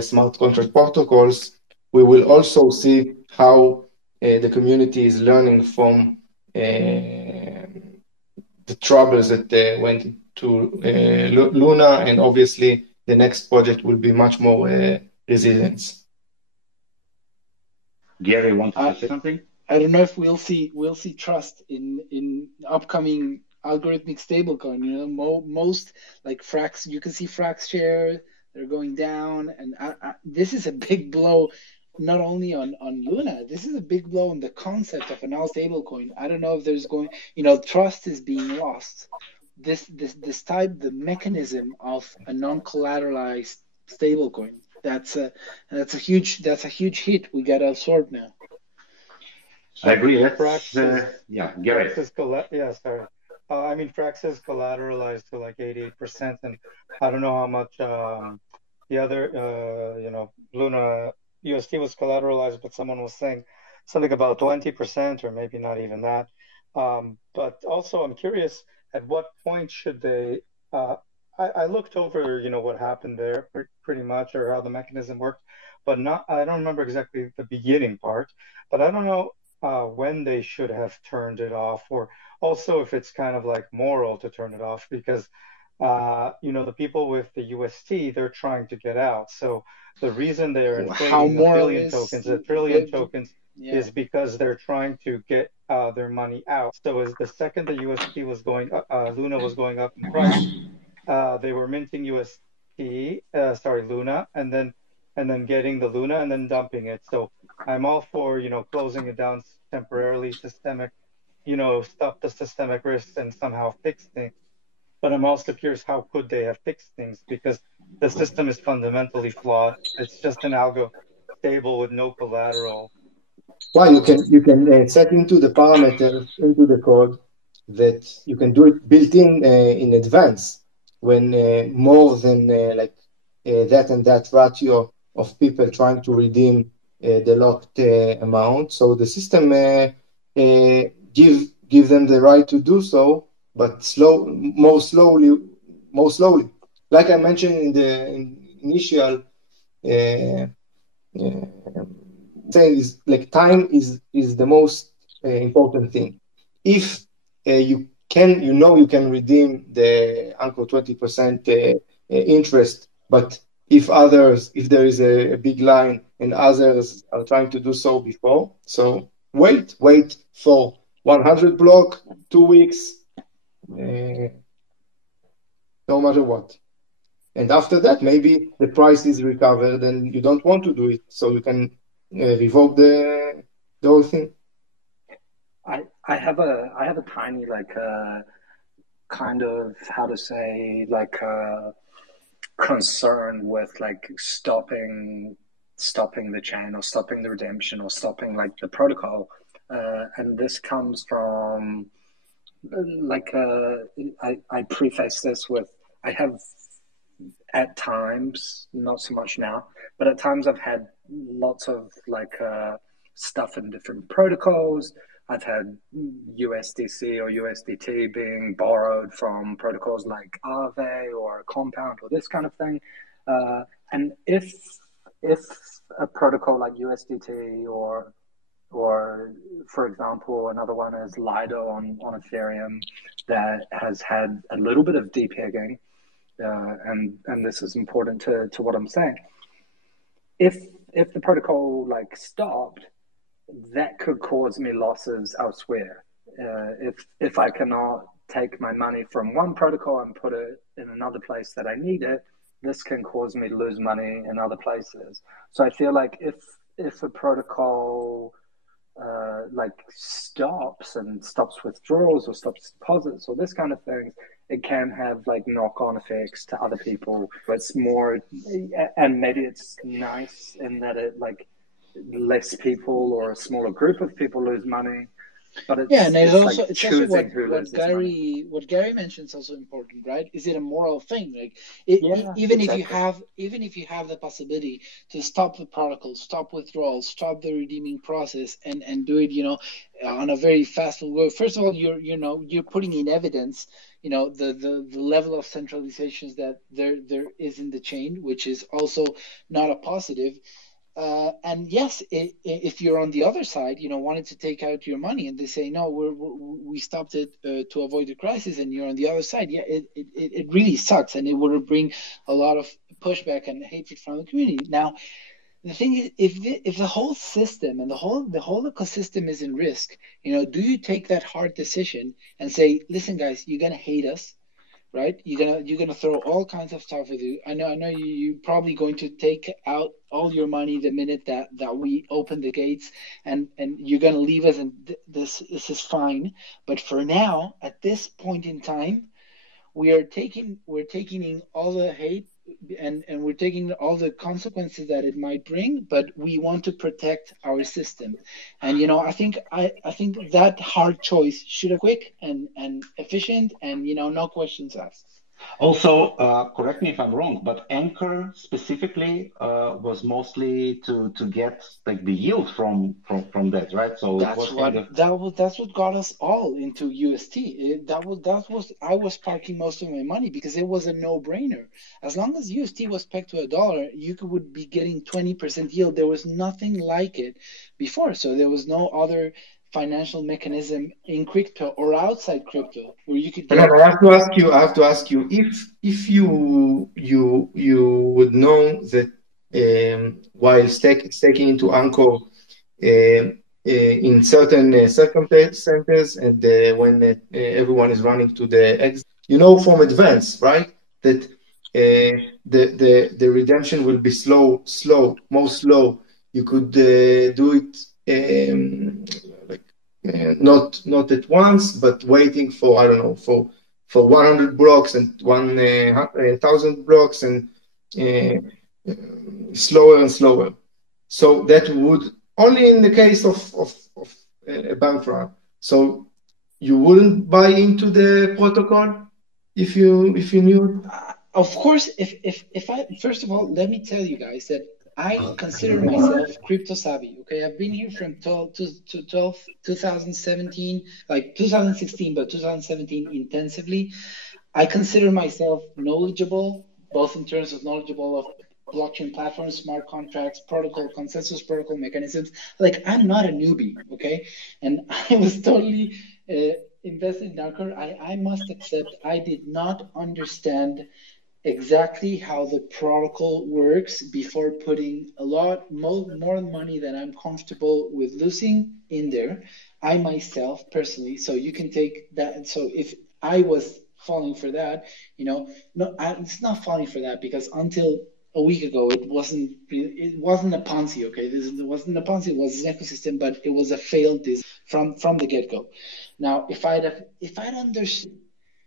smart contract protocols, we will also see how the community is learning from the troubles that went to Luna, and obviously the next project will be much more resilient. Gary, want to say something? I don't know if we'll see trust in upcoming algorithmic stablecoin. Most Frax, you can see Frax share, they're going down, and this is a big blow. Not only on Luna, this is a big blow on the concept of a now stablecoin. I don't know if there's trust is being lost. This type, the mechanism of a non-collateralized stablecoin, that's a huge hit we got to absorb now. I agree. Gary. Gary. Sorry. I mean, Frax is collateralized to 88%, and I don't know how much the other, Luna UST was collateralized, but someone was saying something about 20% or maybe not even that. But also, I'm curious, at what point should they? I looked over, what happened there pretty much, or how the mechanism worked, but I don't remember exactly the beginning part. But I don't know when they should have turned it off, or also if it's kind of moral to turn it off, because the people with the UST, they're trying to get out. So the reason they're inflating a billion tokens, a trillion tokens, is because they're trying to get their money out. So as the second the UST was going up, Luna was going up in price, they were minting Luna, and then getting the Luna and then dumping it. So I'm all for, closing it down temporarily, stop the systemic risks and somehow fix things. But I'm also curious, how could they have fixed things? Because the system is fundamentally flawed. It's just an algo stable with no collateral. Well, you can set into the parameters into the code that you can do it built in advance when more than that and that ratio of people trying to redeem the locked amount. So the system give them the right to do so, but more slowly. Like I mentioned in the initial saying, is time is the most important thing. If you can redeem the Anchor 20% interest, but if there is a big line and others are trying to do so before, so wait for 100 block, 2 weeks, no matter what. And after that, maybe the price is recovered and you don't want to do it, so you can revoke the whole thing. I have a tiny kind of, how to say, concern with stopping the chain, or stopping the redemption, or stopping the protocol, and this comes from I preface this with, I have at times, not so much now, but at times I've had lots of stuff in different protocols. I've had USDC or USDT being borrowed from protocols like Aave or Compound or this kind of thing. And if a protocol like USDT, or for example, another one is Lido on Ethereum, that has had a little bit of depegging, and this is important to what I'm saying. If the protocol stopped, that could cause me losses elsewhere. If I cannot take my money from one protocol and put it in another place that I need it, this can cause me to lose money in other places. So I feel like if a protocol stops withdrawals or stops deposits or this kind of thing, it can have knock-on effects to other people. It's more, and maybe it's nice in that it less people or a smaller group of people lose money. But it's, and it's also what Gary mentioned is also important, right? Is it a moral thing? Even if you have the possibility to stop the protocol, stop withdrawals, stop the redeeming process, and do it, on a very fast way. First of all, you're putting in evidence, the level of centralizations that there is in the chain, which is also not a positive. And yes, if you're on the other side, wanting to take out your money, and they say no, we stopped it to avoid the crisis, and you're on the other side, it really sucks, and it would bring a lot of pushback and hatred from the community. Now, the thing is, if the whole system and the whole ecosystem is in risk, do you take that hard decision and say, listen, guys, you're gonna hate us? Right, you're gonna throw all kinds of stuff with you. I know you're probably going to take out all your money the minute that we open the gates, and you're gonna leave us, and this is fine. But for now, at this point in time, we're taking in all the hate, and we're taking all the consequences that it might bring, but we want to protect our system. And I think that hard choice should have quick and efficient, and no questions asked. Also, correct me if I'm wrong, but Anchor specifically was mostly to get the yield from that, right? So that's what got us all into UST. I was parking most of my money because it was a no-brainer. As long as UST was pegged to $1, you would be getting 20% yield. There was nothing like it before, so there was no other financial mechanism in crypto or outside crypto where you could get. I have to ask you if you would know that while staking into Anchor in certain circumstances, and when everyone is running to the exit, from advance, right, that the redemption will be slow, more slow. You could do it not at once, but waiting for, I don't know, for 100 blocks and 1,000 blocks, and slower and slower. So that would only in the case of a bank run. So you wouldn't buy into the protocol if you knew. Of course, if I first of all, let me tell you guys that I consider myself crypto savvy. Okay, I've been here from 2017, 2016, but 2017 intensively. I consider myself knowledgeable, both in terms of knowledgeable of blockchain platforms, smart contracts, protocol, consensus protocol mechanisms. I'm not a newbie, okay? And I was totally invested in Anchor. I must accept I did not understand exactly how the protocol works before putting a lot more money than I'm comfortable with losing in there. I myself personally, so you can take that. So if I was falling for that. No, it's not falling for that, because until a week ago, it wasn't a Ponzi. Okay, it wasn't a Ponzi. It was an ecosystem, but it was a failed design from the get go. Now, if I'd understood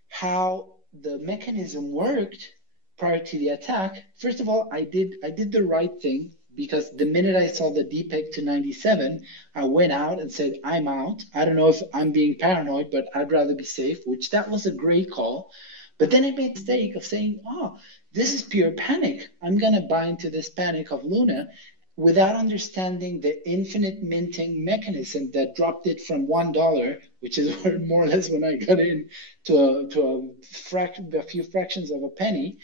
how the mechanism worked prior to the attack, first of all, I did the right thing, because the minute I saw the DPEG to 97, I went out and said, I'm out. I don't know if I'm being paranoid, but I'd rather be safe, which that was a great call. But then I made the mistake of saying, oh, this is pure panic. I'm going to buy into this panic of Luna, without understanding the infinite minting mechanism that dropped it from $1, which is where more or less when I got in, to a few fractions of a penny.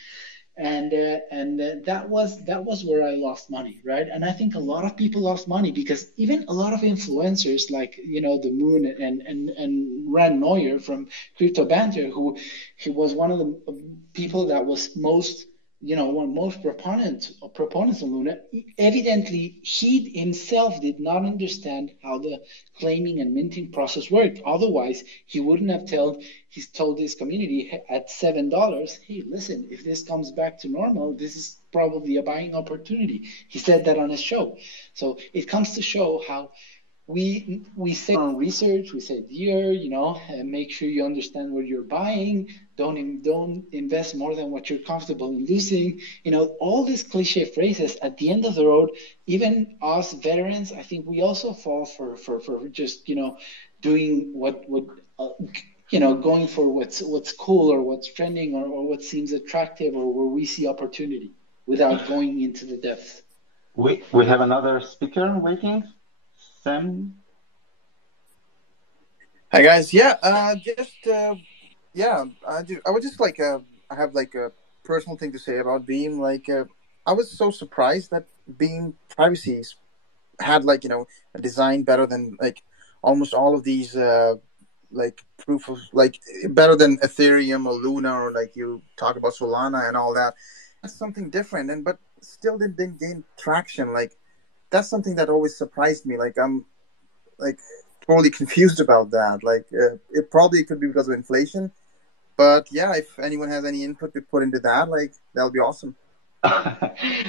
And that was where I lost money, right? And I think a lot of people lost money, because even a lot of influencers like the Moon and Rand Neuer from Crypto Banter, who he was one of the people that was most one of most proponents of Luna. Evidently, he himself did not understand how the claiming and minting process worked. Otherwise, he wouldn't have told his community at $7, hey, listen, if this comes back to normal, this is probably a buying opportunity. He said that on his show. So it comes to show how we say on research, we say, dear, and make sure you understand what you're buying. Don't invest more than what you're comfortable in losing. All these cliche phrases. At the end of the road, even us veterans, I think we also fall for just doing what going for what's cool, or what's trending, or what seems attractive, or where we see opportunity, without going into the depth. We have another speaker waiting. Sam? Hi guys. Yeah, I would just I have like a personal thing to say about Beam. I was so surprised that Beam privacy had a design better than almost all of these proof of better than Ethereum or Luna, or you talk about Solana and all that. That's something different, but still didn't gain traction. That's something that always surprised me. I'm totally confused about that. It probably could be because of inflation, but yeah, if anyone has any input to put into that, that'll be awesome.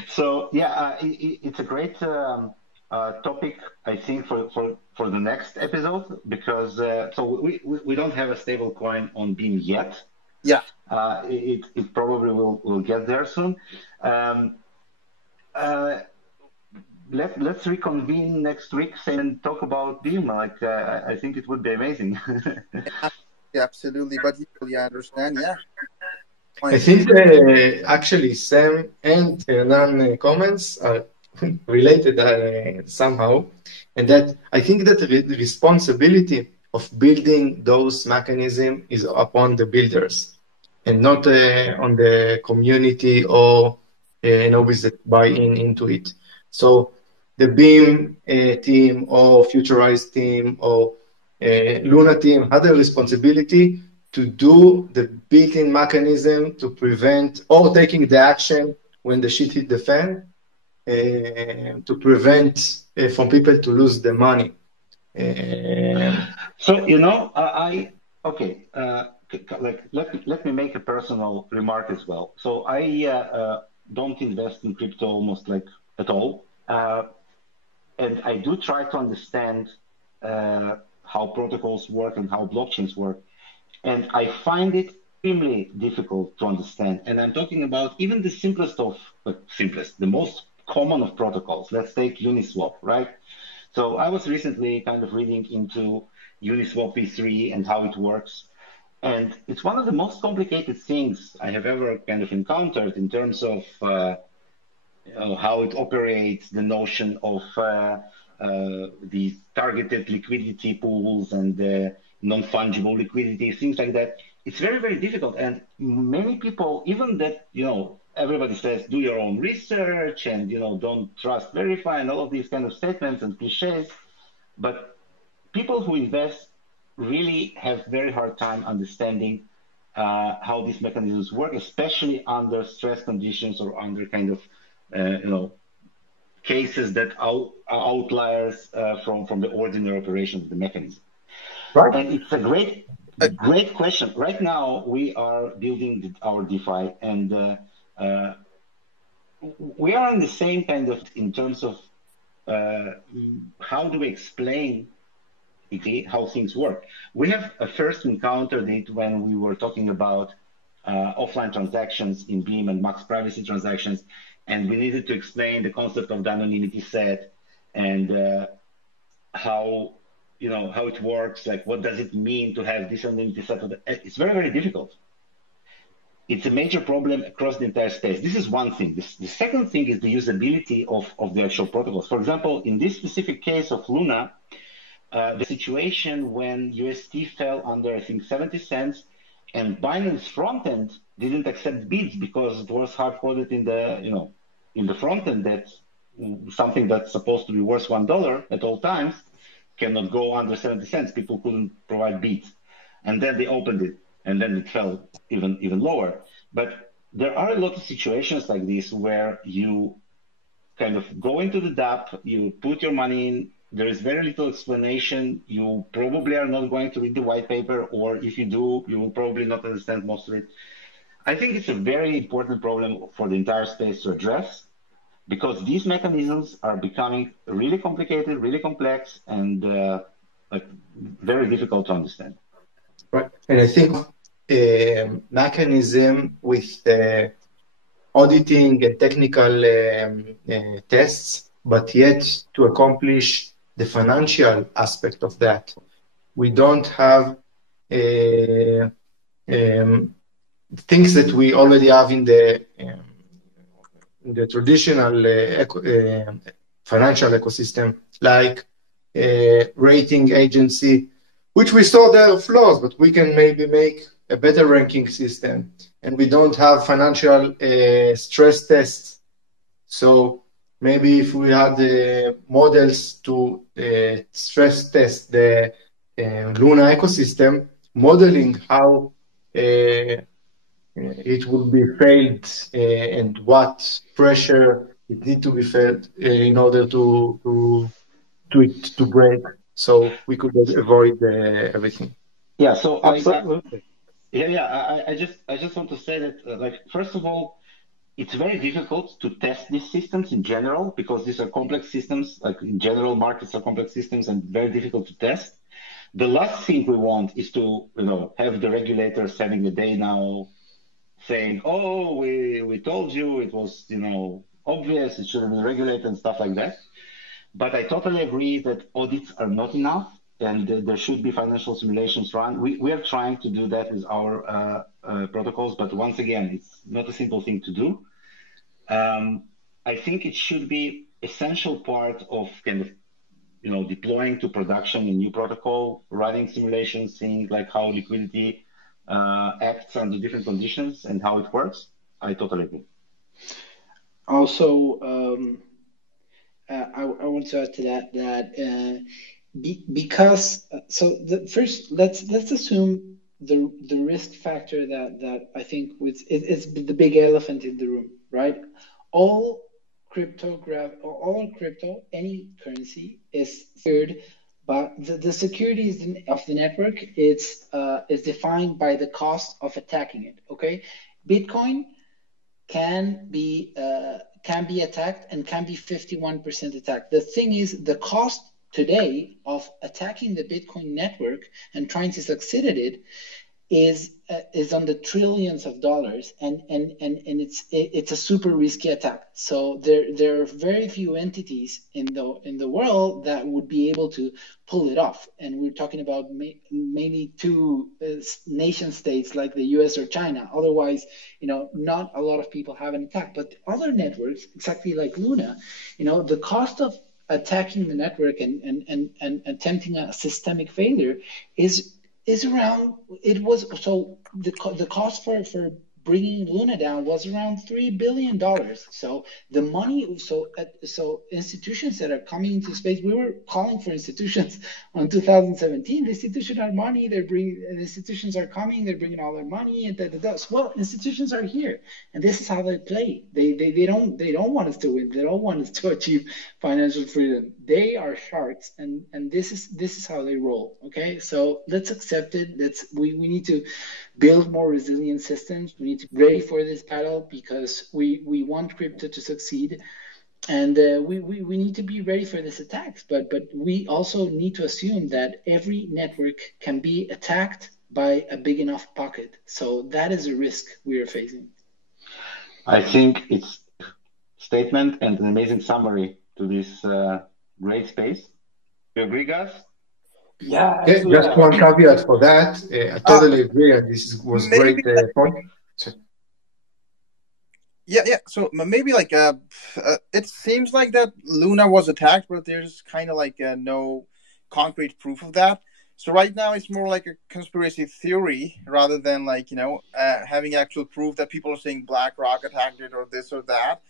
So yeah, it's a great topic, I think, for the next episode, because so we don't have a stable coin on Beam yet. Yeah, it probably will get there soon. Let's reconvene next week and talk about Beam. I think it would be amazing. Yeah, absolutely. But I understand. Yeah. I think actually Sam and Hernan comments are related somehow, and that I think that the responsibility of building those mechanisms is upon the builders, and not on the community or nobody's that buy into it. So the Beam team or Futurized team or Luna team had a responsibility to do the built-in mechanism to prevent, or taking the action when the shit hit the fan, to prevent from people to lose the money. So okay. Let me make a personal remark as well. So I don't invest in crypto almost at all, and I do try to understand how protocols work and how blockchains work, and I find it extremely difficult to understand. And I'm talking about even the the most common of protocols. Let's take Uniswap, right? So I was recently kind of reading into Uniswap v3 and how it works. And it's one of the most complicated things I have ever kind of encountered in terms of how it operates, the notion of these targeted liquidity pools and non-fungible liquidity, things like that. It's very, very difficult. And many people, even that, everybody says, do your own research and, don't trust, verify, and all of these kind of statements and cliches. But people who invest really have very hard time understanding how these mechanisms work, especially under stress conditions or under kind of, cases that are outliers from the ordinary operation of the mechanism. Right. And it's a great Great question. Right now, we are building our DeFi, and we are on the same kind of in terms of how do we explain how things work. We have first encountered it when we were talking about offline transactions in Beam and max privacy transactions, and we needed to explain the concept of the anonymity set and how how it works, like what does it mean to have this anonymity set. It's very, very difficult. It's a major problem across the entire space. This is one thing. The second thing is the usability of the actual protocols. For example, in this specific case of Luna, the situation when UST fell under, I think, 70 cents, and Binance frontend didn't accept bids because it was hard coded in the in the frontend that something that's supposed to be worth $1 at all times cannot go under 70 cents. People couldn't provide bids, and then they opened it, and then it fell even lower. But there are a lot of situations like this where you kind of go into the DApp, you put your money in. There is very little explanation. You probably are not going to read the white paper, or if you do, you will probably not understand most of it. I think it's a very important problem for the entire space to address, because these mechanisms are becoming really complicated, really complex, and like very difficult to understand. Right, and I think mechanism with auditing and technical tests, but yet to accomplish the financial aspect of that, we don't have things that we already have in the traditional financial ecosystem, like rating agency, which we saw there are flaws, but we can maybe make a better ranking system. And we don't have financial stress tests. So maybe if we had models to stress test the Luna ecosystem, modeling how it will be failed and what pressure it needs to be felt in order to break, so we could avoid everything. Yeah. So Absolutely. I just want to say that like first of all, it's very difficult to test these systems in general because these are complex systems. Like in general, markets are complex systems and very difficult to test. The last thing we want is to have the regulators having a day now saying, "Oh, we told you it was obvious, it should have been regulated," and stuff like that. But I totally agree that audits are not enough, and there should be financial simulations run. We are trying to do that with our protocols, but once again, it's not a simple thing to do. I think it should be essential part of kind of deploying to production a new protocol, running simulations, seeing like how liquidity acts under different conditions and how it works. I totally agree. Also, I want to add to that because first let's assume the risk factor that I think it's the big elephant in the room, right? All crypto, any currency is secured, but the security of the network is defined by the cost of attacking it. Okay, Bitcoin can be attacked and can be 51% attacked. The thing is, the cost today of attacking the Bitcoin network and trying to succeed at it is on the trillions of dollars, and it's a super risky attack. So there are very few entities in the world that would be able to pull it off, and we're talking about mainly two nation states like the US or China. Otherwise, not a lot of people have an attack. But other networks, exactly like Luna, the cost of attacking the network and attempting a systemic failure is around. It was so the cost for bringing Luna down was around $3 billion. So the money, so institutions that are coming into space, we were calling for institutions on 2017. The institutions are money. Institutions are coming. They're bringing all their money and well, institutions are here, and this is how they play. They don't want us to win. They don't want us to achieve financial freedom. They are sharks, and this is how they roll. Okay, so let's accept it. We need to build more resilient systems. We need to be ready for this battle because we want crypto to succeed, and we need to be ready for this attacks. But we also need to assume that every network can be attacked by a big enough pocket. So that is a risk we are facing. I think it's a statement and an amazing summary to this great space. You agree, guys? Yeah, Yeah, absolutely. just one caveat for that. I totally agree, and this was maybe great point. Yeah. So maybe like it seems like that Luna was attacked, but there's kind of like no concrete proof of that. So right now it's more like a conspiracy theory rather than like having actual proof that people are saying BlackRock attacked it or this or that.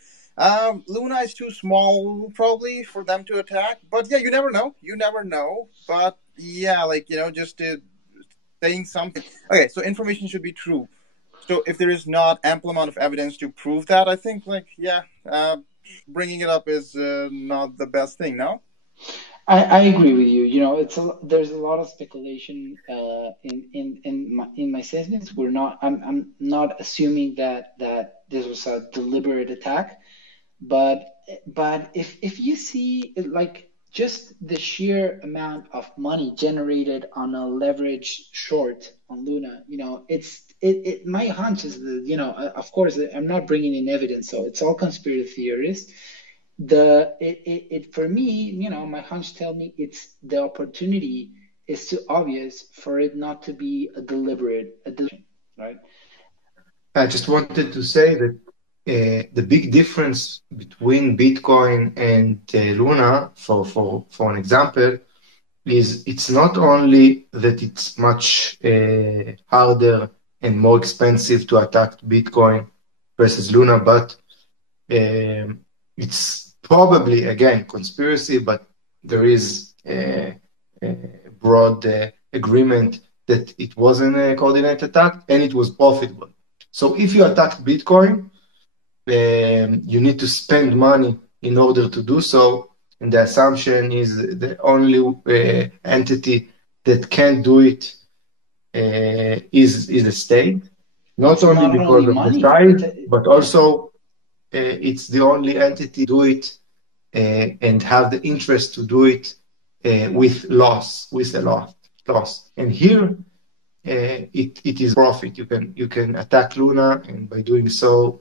Luna is too small probably for them to attack, but yeah, you never know. You never know. But yeah, like just saying something. Okay, so information should be true. So if there is not ample amount of evidence to prove that, I think bringing it up is not the best thing. No. I agree with you. There's a lot of speculation in my statements. I'm not assuming that this was a deliberate attack, but if you see like just the sheer amount of money generated on a leverage short on Luna, my hunch is that, of course, I'm not bringing in evidence, so it's all conspiracy theories. For me, my hunch tell me it's the opportunity is too obvious for it not to be a deliberate, right? I just wanted to say that the big difference between Bitcoin and Luna, for an example, is it's not only that it's much harder and more expensive to attack Bitcoin versus Luna, but it's probably, again, conspiracy, but there is a broad agreement that it wasn't a coordinated attack and it was profitable. So if you attack Bitcoin, you need to spend money in order to do so. And the assumption is the only entity that can do it is the state. Not only because of the size, but also it's the only entity to do it and have the interest to do it with a loss. And here, it is profit. You can attack Luna, and by doing so,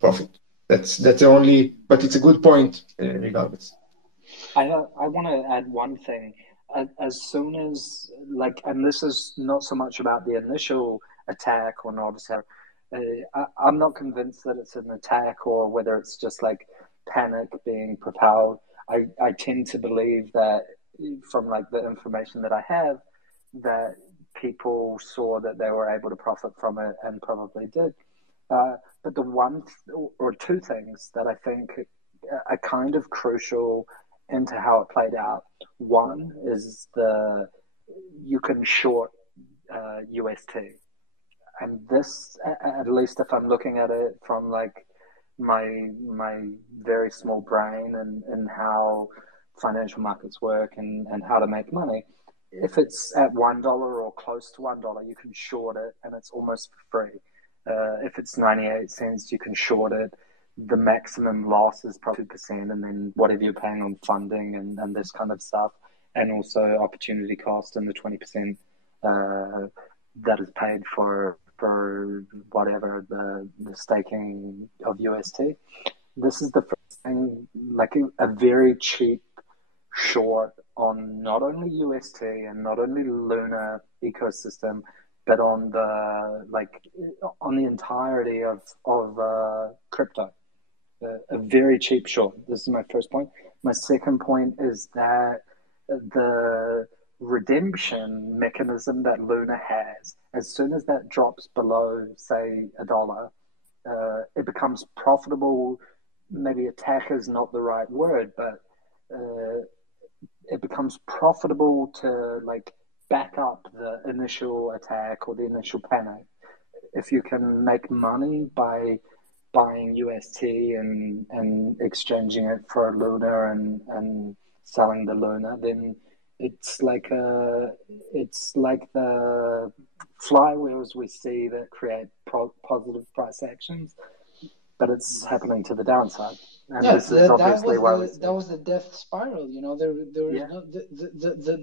profit. That's the only, but it's a good point regardless. I want to add one thing. As soon as and this is not so much about the initial attack or not. I'm not convinced that it's an attack or whether it's just like panic being propelled. I tend to believe that from like the information that I have, that people saw that they were able to profit from it and probably did. But the one or two things that I think are kind of crucial into how it played out. One is you can short UST, and this, at least if I'm looking at it from like my very small brain and how financial markets work and how to make money. If it's at $1 or close to $1, you can short it, and it's almost for free. If it's 98 cents, you can short it. The maximum loss is probably 2%, and then whatever you're paying on funding and this kind of stuff, and also opportunity cost and the 20% that is paid for whatever the staking of UST. This is the first thing, like a very cheap short on not only UST and not only Luna ecosystem, but on the entirety of crypto. A very cheap short. This is my first point. My second point is that the redemption mechanism that Luna has, as soon as that drops below, say, $1, it becomes profitable. Maybe attack is not the right word, but it becomes profitable to like back up the initial attack or the initial panic. If you can make money by buying UST and exchanging it for Luna and selling the Luna, then it's like the flywheels we see that create positive price actions, but it's happening to the downside. And Yeah, this is obviously why we see that was the death spiral. There was yeah. no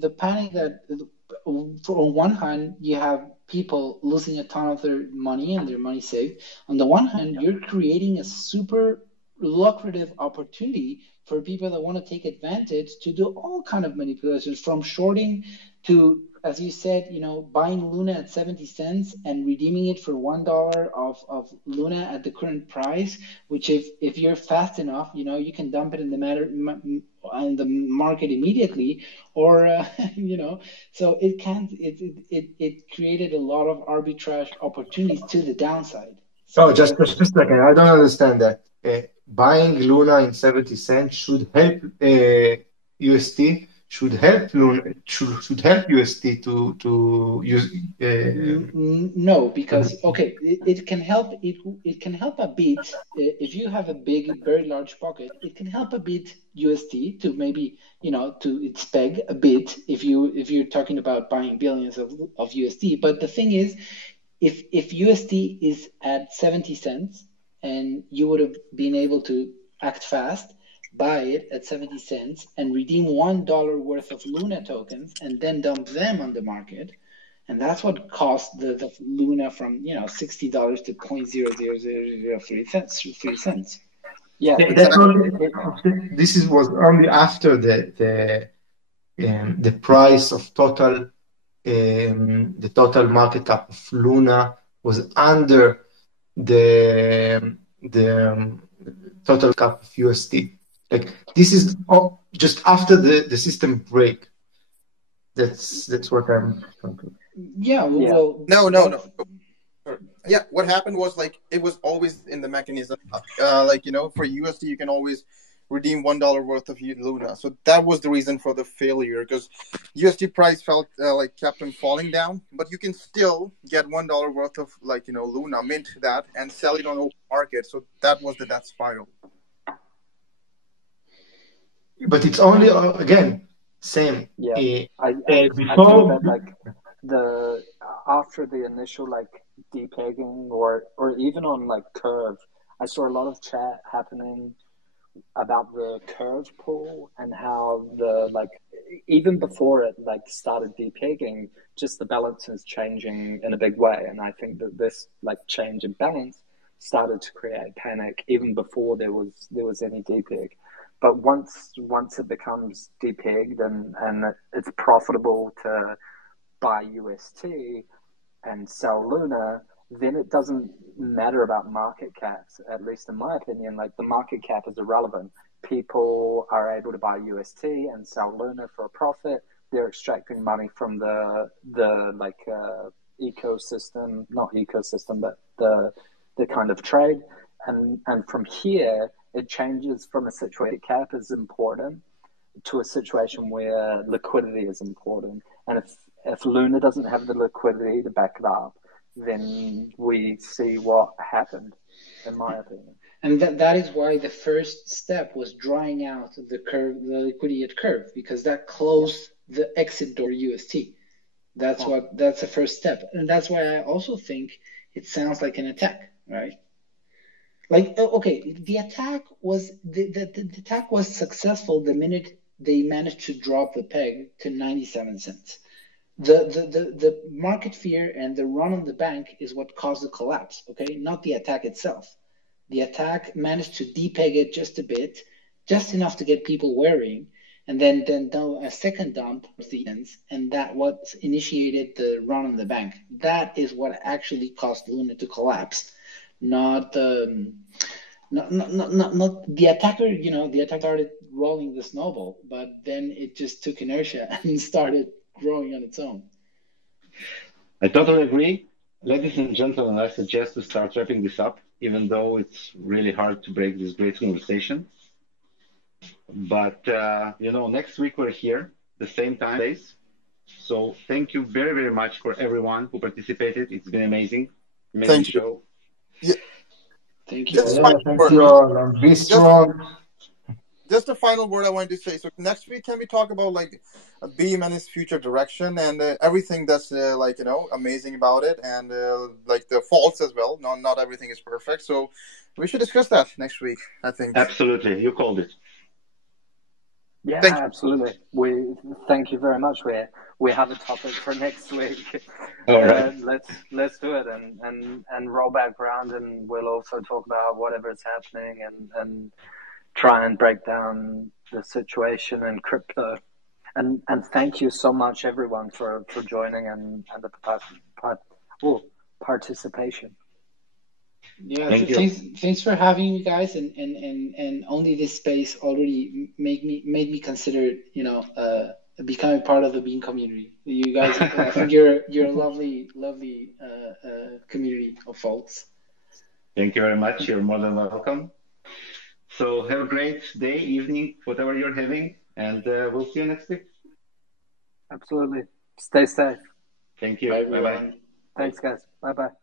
the panic that on one hand you have people losing a ton of their money and their money saved. On the one hand, you're creating a super lucrative opportunity for people that want to take advantage to do all kind of manipulations, from shorting to, as you said, buying Luna at 70 cents and redeeming it for $1 of Luna at the current price, which if you're fast enough, you can dump it in the market immediately, or so it created a lot of arbitrage opportunities to the downside. Oh, just a second. I don't understand that. Buying Luna in 70 cents should help UST, should help Luna, should help UST to use. No, because it can help. It can help a bit if you have a very large pocket. It can help a bit UST to maybe to its peg a bit if you're talking about buying billions of UST. But the thing is, if UST is at 70 cents and you would have been able to act fast, buy it at 70 cents and redeem $1 worth of Luna tokens and then dump them on the market. And that's what cost the Luna from $60 to 0.00003 cents. Yeah, This was only after the price of the total market cap of Luna was under the total cap of UST. Like, this is just after the system break. That's what I'm talking. Yeah. Well, no. Yeah, what happened was it was always in the mechanism. For USD, you can always redeem $1 worth of Luna. So that was the reason for the failure, because USD price kept on falling down, but you can still get $1 worth of Luna, mint that, and sell it on open market. So that was the death spiral. But it's only again same. Yeah, I think that after the initial depegging or even on Curve, I saw a lot of chat happening about the Curve pool and how even before it started depegging, just the balance is changing in a big way. And I think that this change in balance started to create panic even before there was any depeg. But once it becomes depegged and it's profitable to buy UST and sell Luna, then it doesn't matter about market caps, at least in my opinion. The market cap is irrelevant. People are able to buy UST and sell Luna for a profit. They're extracting money from the ecosystem, not ecosystem, but the kind of trade. And from here, it changes from a situation where cap is important to a situation where liquidity is important. And if Luna doesn't have the liquidity to back it up, then we see what happened, in my opinion. And that is why the first step was drying out the liquidity at Curve, because that closed the exit door UST. That's the first step. And that's why I also think it sounds like an attack, right? The attack was the attack was successful the minute they managed to drop the peg to 97 cents. The market fear and the run on the bank is what caused the collapse, okay? Not the attack itself. The attack managed to depeg it just a bit, just enough to get people worrying, and then a second dump was the ends, and that what initiated the run on the bank. That is what actually caused Luna to collapse, not the attacker. The attacker started rolling the snowball, but then it just took inertia and started growing on its own. I totally agree. Ladies and gentlemen, I suggest we start wrapping this up, even though it's really hard to break this great conversation. But, next week we're here, the same time, days. So thank you very, very much for everyone who participated. It's been amazing. Amazing Thank you. show. Yeah. Thank you. Just Yeah, final thank word. you all. And be strong. Just a final word I wanted to say. So next week, can we talk about like Beam and its future direction and everything that's amazing about it, and like the faults as well. Not everything is perfect, so we should discuss that next week, I think. Absolutely, you called it. Yeah, Thank you. absolutely. We thank you very much. We have a topic for next week. All right. Let's do it and roll back around, and we'll also talk about whatever's happening and try and break down the situation in crypto. And thank you so much, everyone, for joining and the participation. Yeah, Thank you. thanks for having me, guys, and only this space already made me consider becoming part of the Bean community. You guys, I think you're a lovely community of folks. Thank you very much. You're more than welcome. So have a great day, evening, whatever you're having, and we'll see you next week. Absolutely. Stay safe. Thank you. Bye, Bye-bye. everyone. Thanks, guys. Bye-bye.